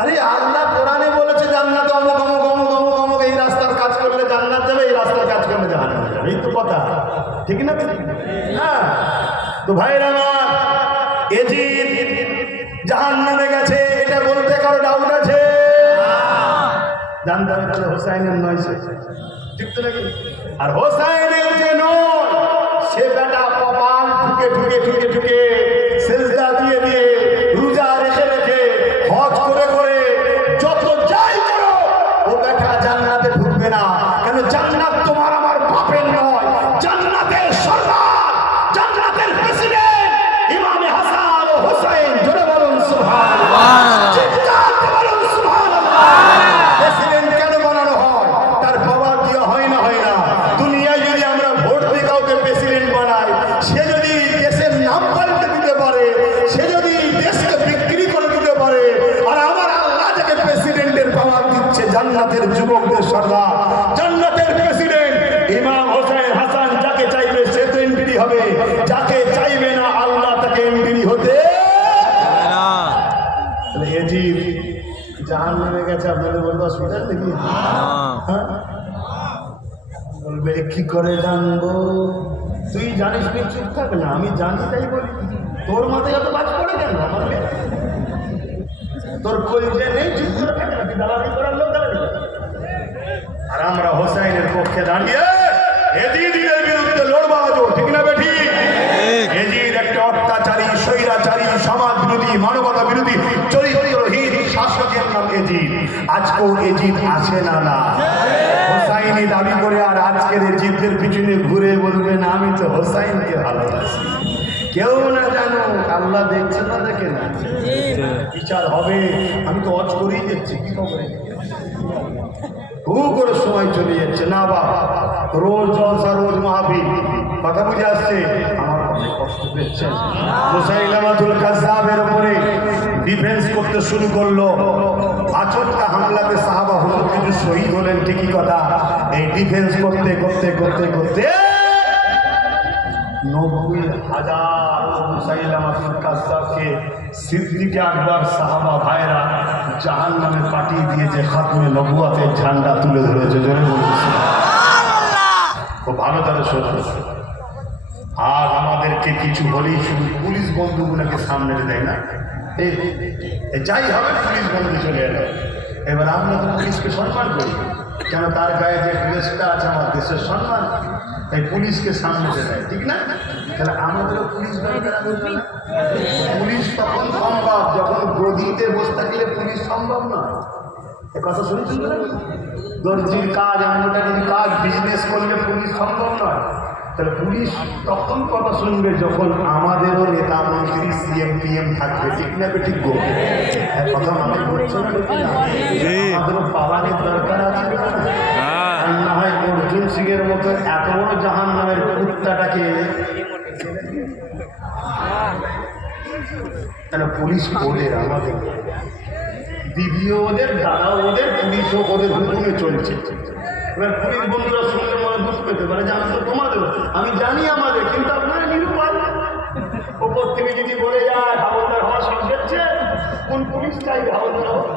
আরে আল্লাহ কোরআনে বলেছে জান্নাতে অমুক অমুক অমুক অমুক অমুক এই রাস্তার কাজ করলে জান্নাত যাবে, এই রাস্তার কাজ করলে জাহান্নামে যাবে। এই তো কথা, ঠিক না? হ্যাঁ। তো ভাইরা আমার, এজিদ জাহান্নামে গেছে, এটা বলতে কারো ডাউট আছে? জানতে হবে তাহলে হোসাইনের নয় সে, ঠিক তো নাকি? আর হোসাইনের যে নয়, সে বেটা কপাল ঠুকে ঠুকে ঠুকে ঠুকে সেজদা দিয়ে দিয়ে রোজা রেখে রেখে হজ করে করে যত যাই করো, ও বেটা জান্নাতে ঢুকবে না। কেন? জান্নাত তোমার আমার বাপের নয়, জান্নাতের সরদার, জান্নাতের প্রেসিডেন্ট ইমামে হাসান ও হোসেন। জোরে বলুন সুবহানাল্লাহ। চিৎকার দিয়ে বলুন সুবহানাল্লাহ। প্রেসিডেন্ট কেন বানানো হয়? তার পাওয়ার দিয়ে হয় না, হয় না। দুনিয়ায় যদি আমরা ভোট দিয়ে কাউকে প্রেসিডেন্ট বানাই, সে যদি দেশের নাম পাল্টে দিতে পারে, সে যদি দেশকে বিক্রি করে দিতে পারে, আর আমার আল্লাহ যাকে প্রেসিডেন্টের পাওয়ার দিচ্ছে, জান্নাতের যুবকদের সরদার, জান্নাতের প্রেসিডেন্ট ইমাম হোসেন হাসান, যাকে চাইবে সে তো এমপি হবে, যাকে চাইবে না আল্লাহ তাকে এমপি হতে। এজিদ জাহান্নামে গেছে, আপনাদের বলবো অসুবিধা দেখি? হ্যাঁ, বলবে কি করে জানবো? তুই জানিস নি, চুপ থাকবে না। আমি জানি তাই বলি। তোর মাথায় এত বাজ পড়ে কেন? আমার তোর কলিজে নেই, চুপ করে থাকে না, তুই দালালি করার লোক দালালি করে। আর আমরা হোসাইনের পক্ষে দাঁড়িয়ে এজিদের বিরুদ্ধে লড়বা, ঠিক না বেঠি? এজিদ একটা অত্যাচারী, স্বৈরাচারী, সমাজ বিরোধী, মানবতা বিরোধী, চরিত্রহীন শাসকের নাম এজিদ। আজকেও এজিদ আছে না? না। হোসাইনি দাবি করে আর আজকের এজিদের পিছনে ঘুরে বলবে না আমি তো হোসাইনকে ভালোবাসি। কেউ না জানো, আল্লাহ দেখছে না, দেখে না, বিচার হবে। আমি তো অজ করেই যাচ্ছি, কি খবরে হু করে সময় চলে যাচ্ছে। না বাবা, রোজ জলসা, রোজ মাহফিল, কথা বুঝে আসছে। আমার অনেক কষ্ট পেয়েছে। মুসাইলামাতুল কাযযাবের উপরে ডিফেন্স করতে শুরু করলো। আচমকা হামলাতে সাহাবা হুজুর কিছু শহীদ হলেন, ঠিকই কথা। এই ডিফেন্স করতে করতে করতে করতে 90,000 মুসাইলামাতুল কাযযাবকে সিদ্দিক আকবর সাহাবা ভাইরা জাহান্নামে পাঠিয়ে দিয়েছে। খাতমে নবুয়তের ঝান্ডা তুলে ধরেছে। জোরে বলুন সুবহানাল্লাহ। খুব ভালো তারা শোনো। আর আমাদেরকে কিছু হলেই শুধু পুলিশ বন্ধুগুলোকে সামনে দেয় না, যাই হবে পুলিশ বন্ধু চলে এলো। এবার আমরা তো পুলিশকে সম্মান করি, কেন? তার গায়ে যে ড্রেসটা আছে আমার দেশের সম্মান, তাই পুলিশকে সামনে দেয়, ঠিক না? তাহলে আমাদেরও পুলিশ দরকার। পুলিশ তখন সম্ভব যখন গদিতে বসে থাকলে পুলিশ সম্ভব না। এ কথা শুনছেন? দর্জির কাজ, এমনটার কাজ, বিজনেস করলে পুলিশ সম্ভব নয়। তাহলে পুলিশ তখন কথা শুনবে যখন আমাদেরও নেতা মন্ত্রী সিএম পিএম থাকবে, ঠিক না? ঠিক গো, কথা মনে করছে না? আমাদেরও পাওয়ানের দরকার আছে না? হয় অর্জুন সিং এর মতো এত বড় জাহান্নামের কুত্তাটাকে তাহলে পুলিশ ওদের, আমাদের দিদিও ওদের, দাদাও ওদের, পুলিশও ওদের হুকুমে চলছে। এবার পুলিশ বন্ধুরা শুনলে মনে দুঃখ পেতে পারে যে আমি তো তোমাদের, আমি জানি আমাদের, কিন্তু আপনারা নিরুপায়। ওপর থেকে যদি বলে যায় হাওলদার হওয়া সব দেখছে, কোন পুলিশ চাই হাওলদার হওয়া?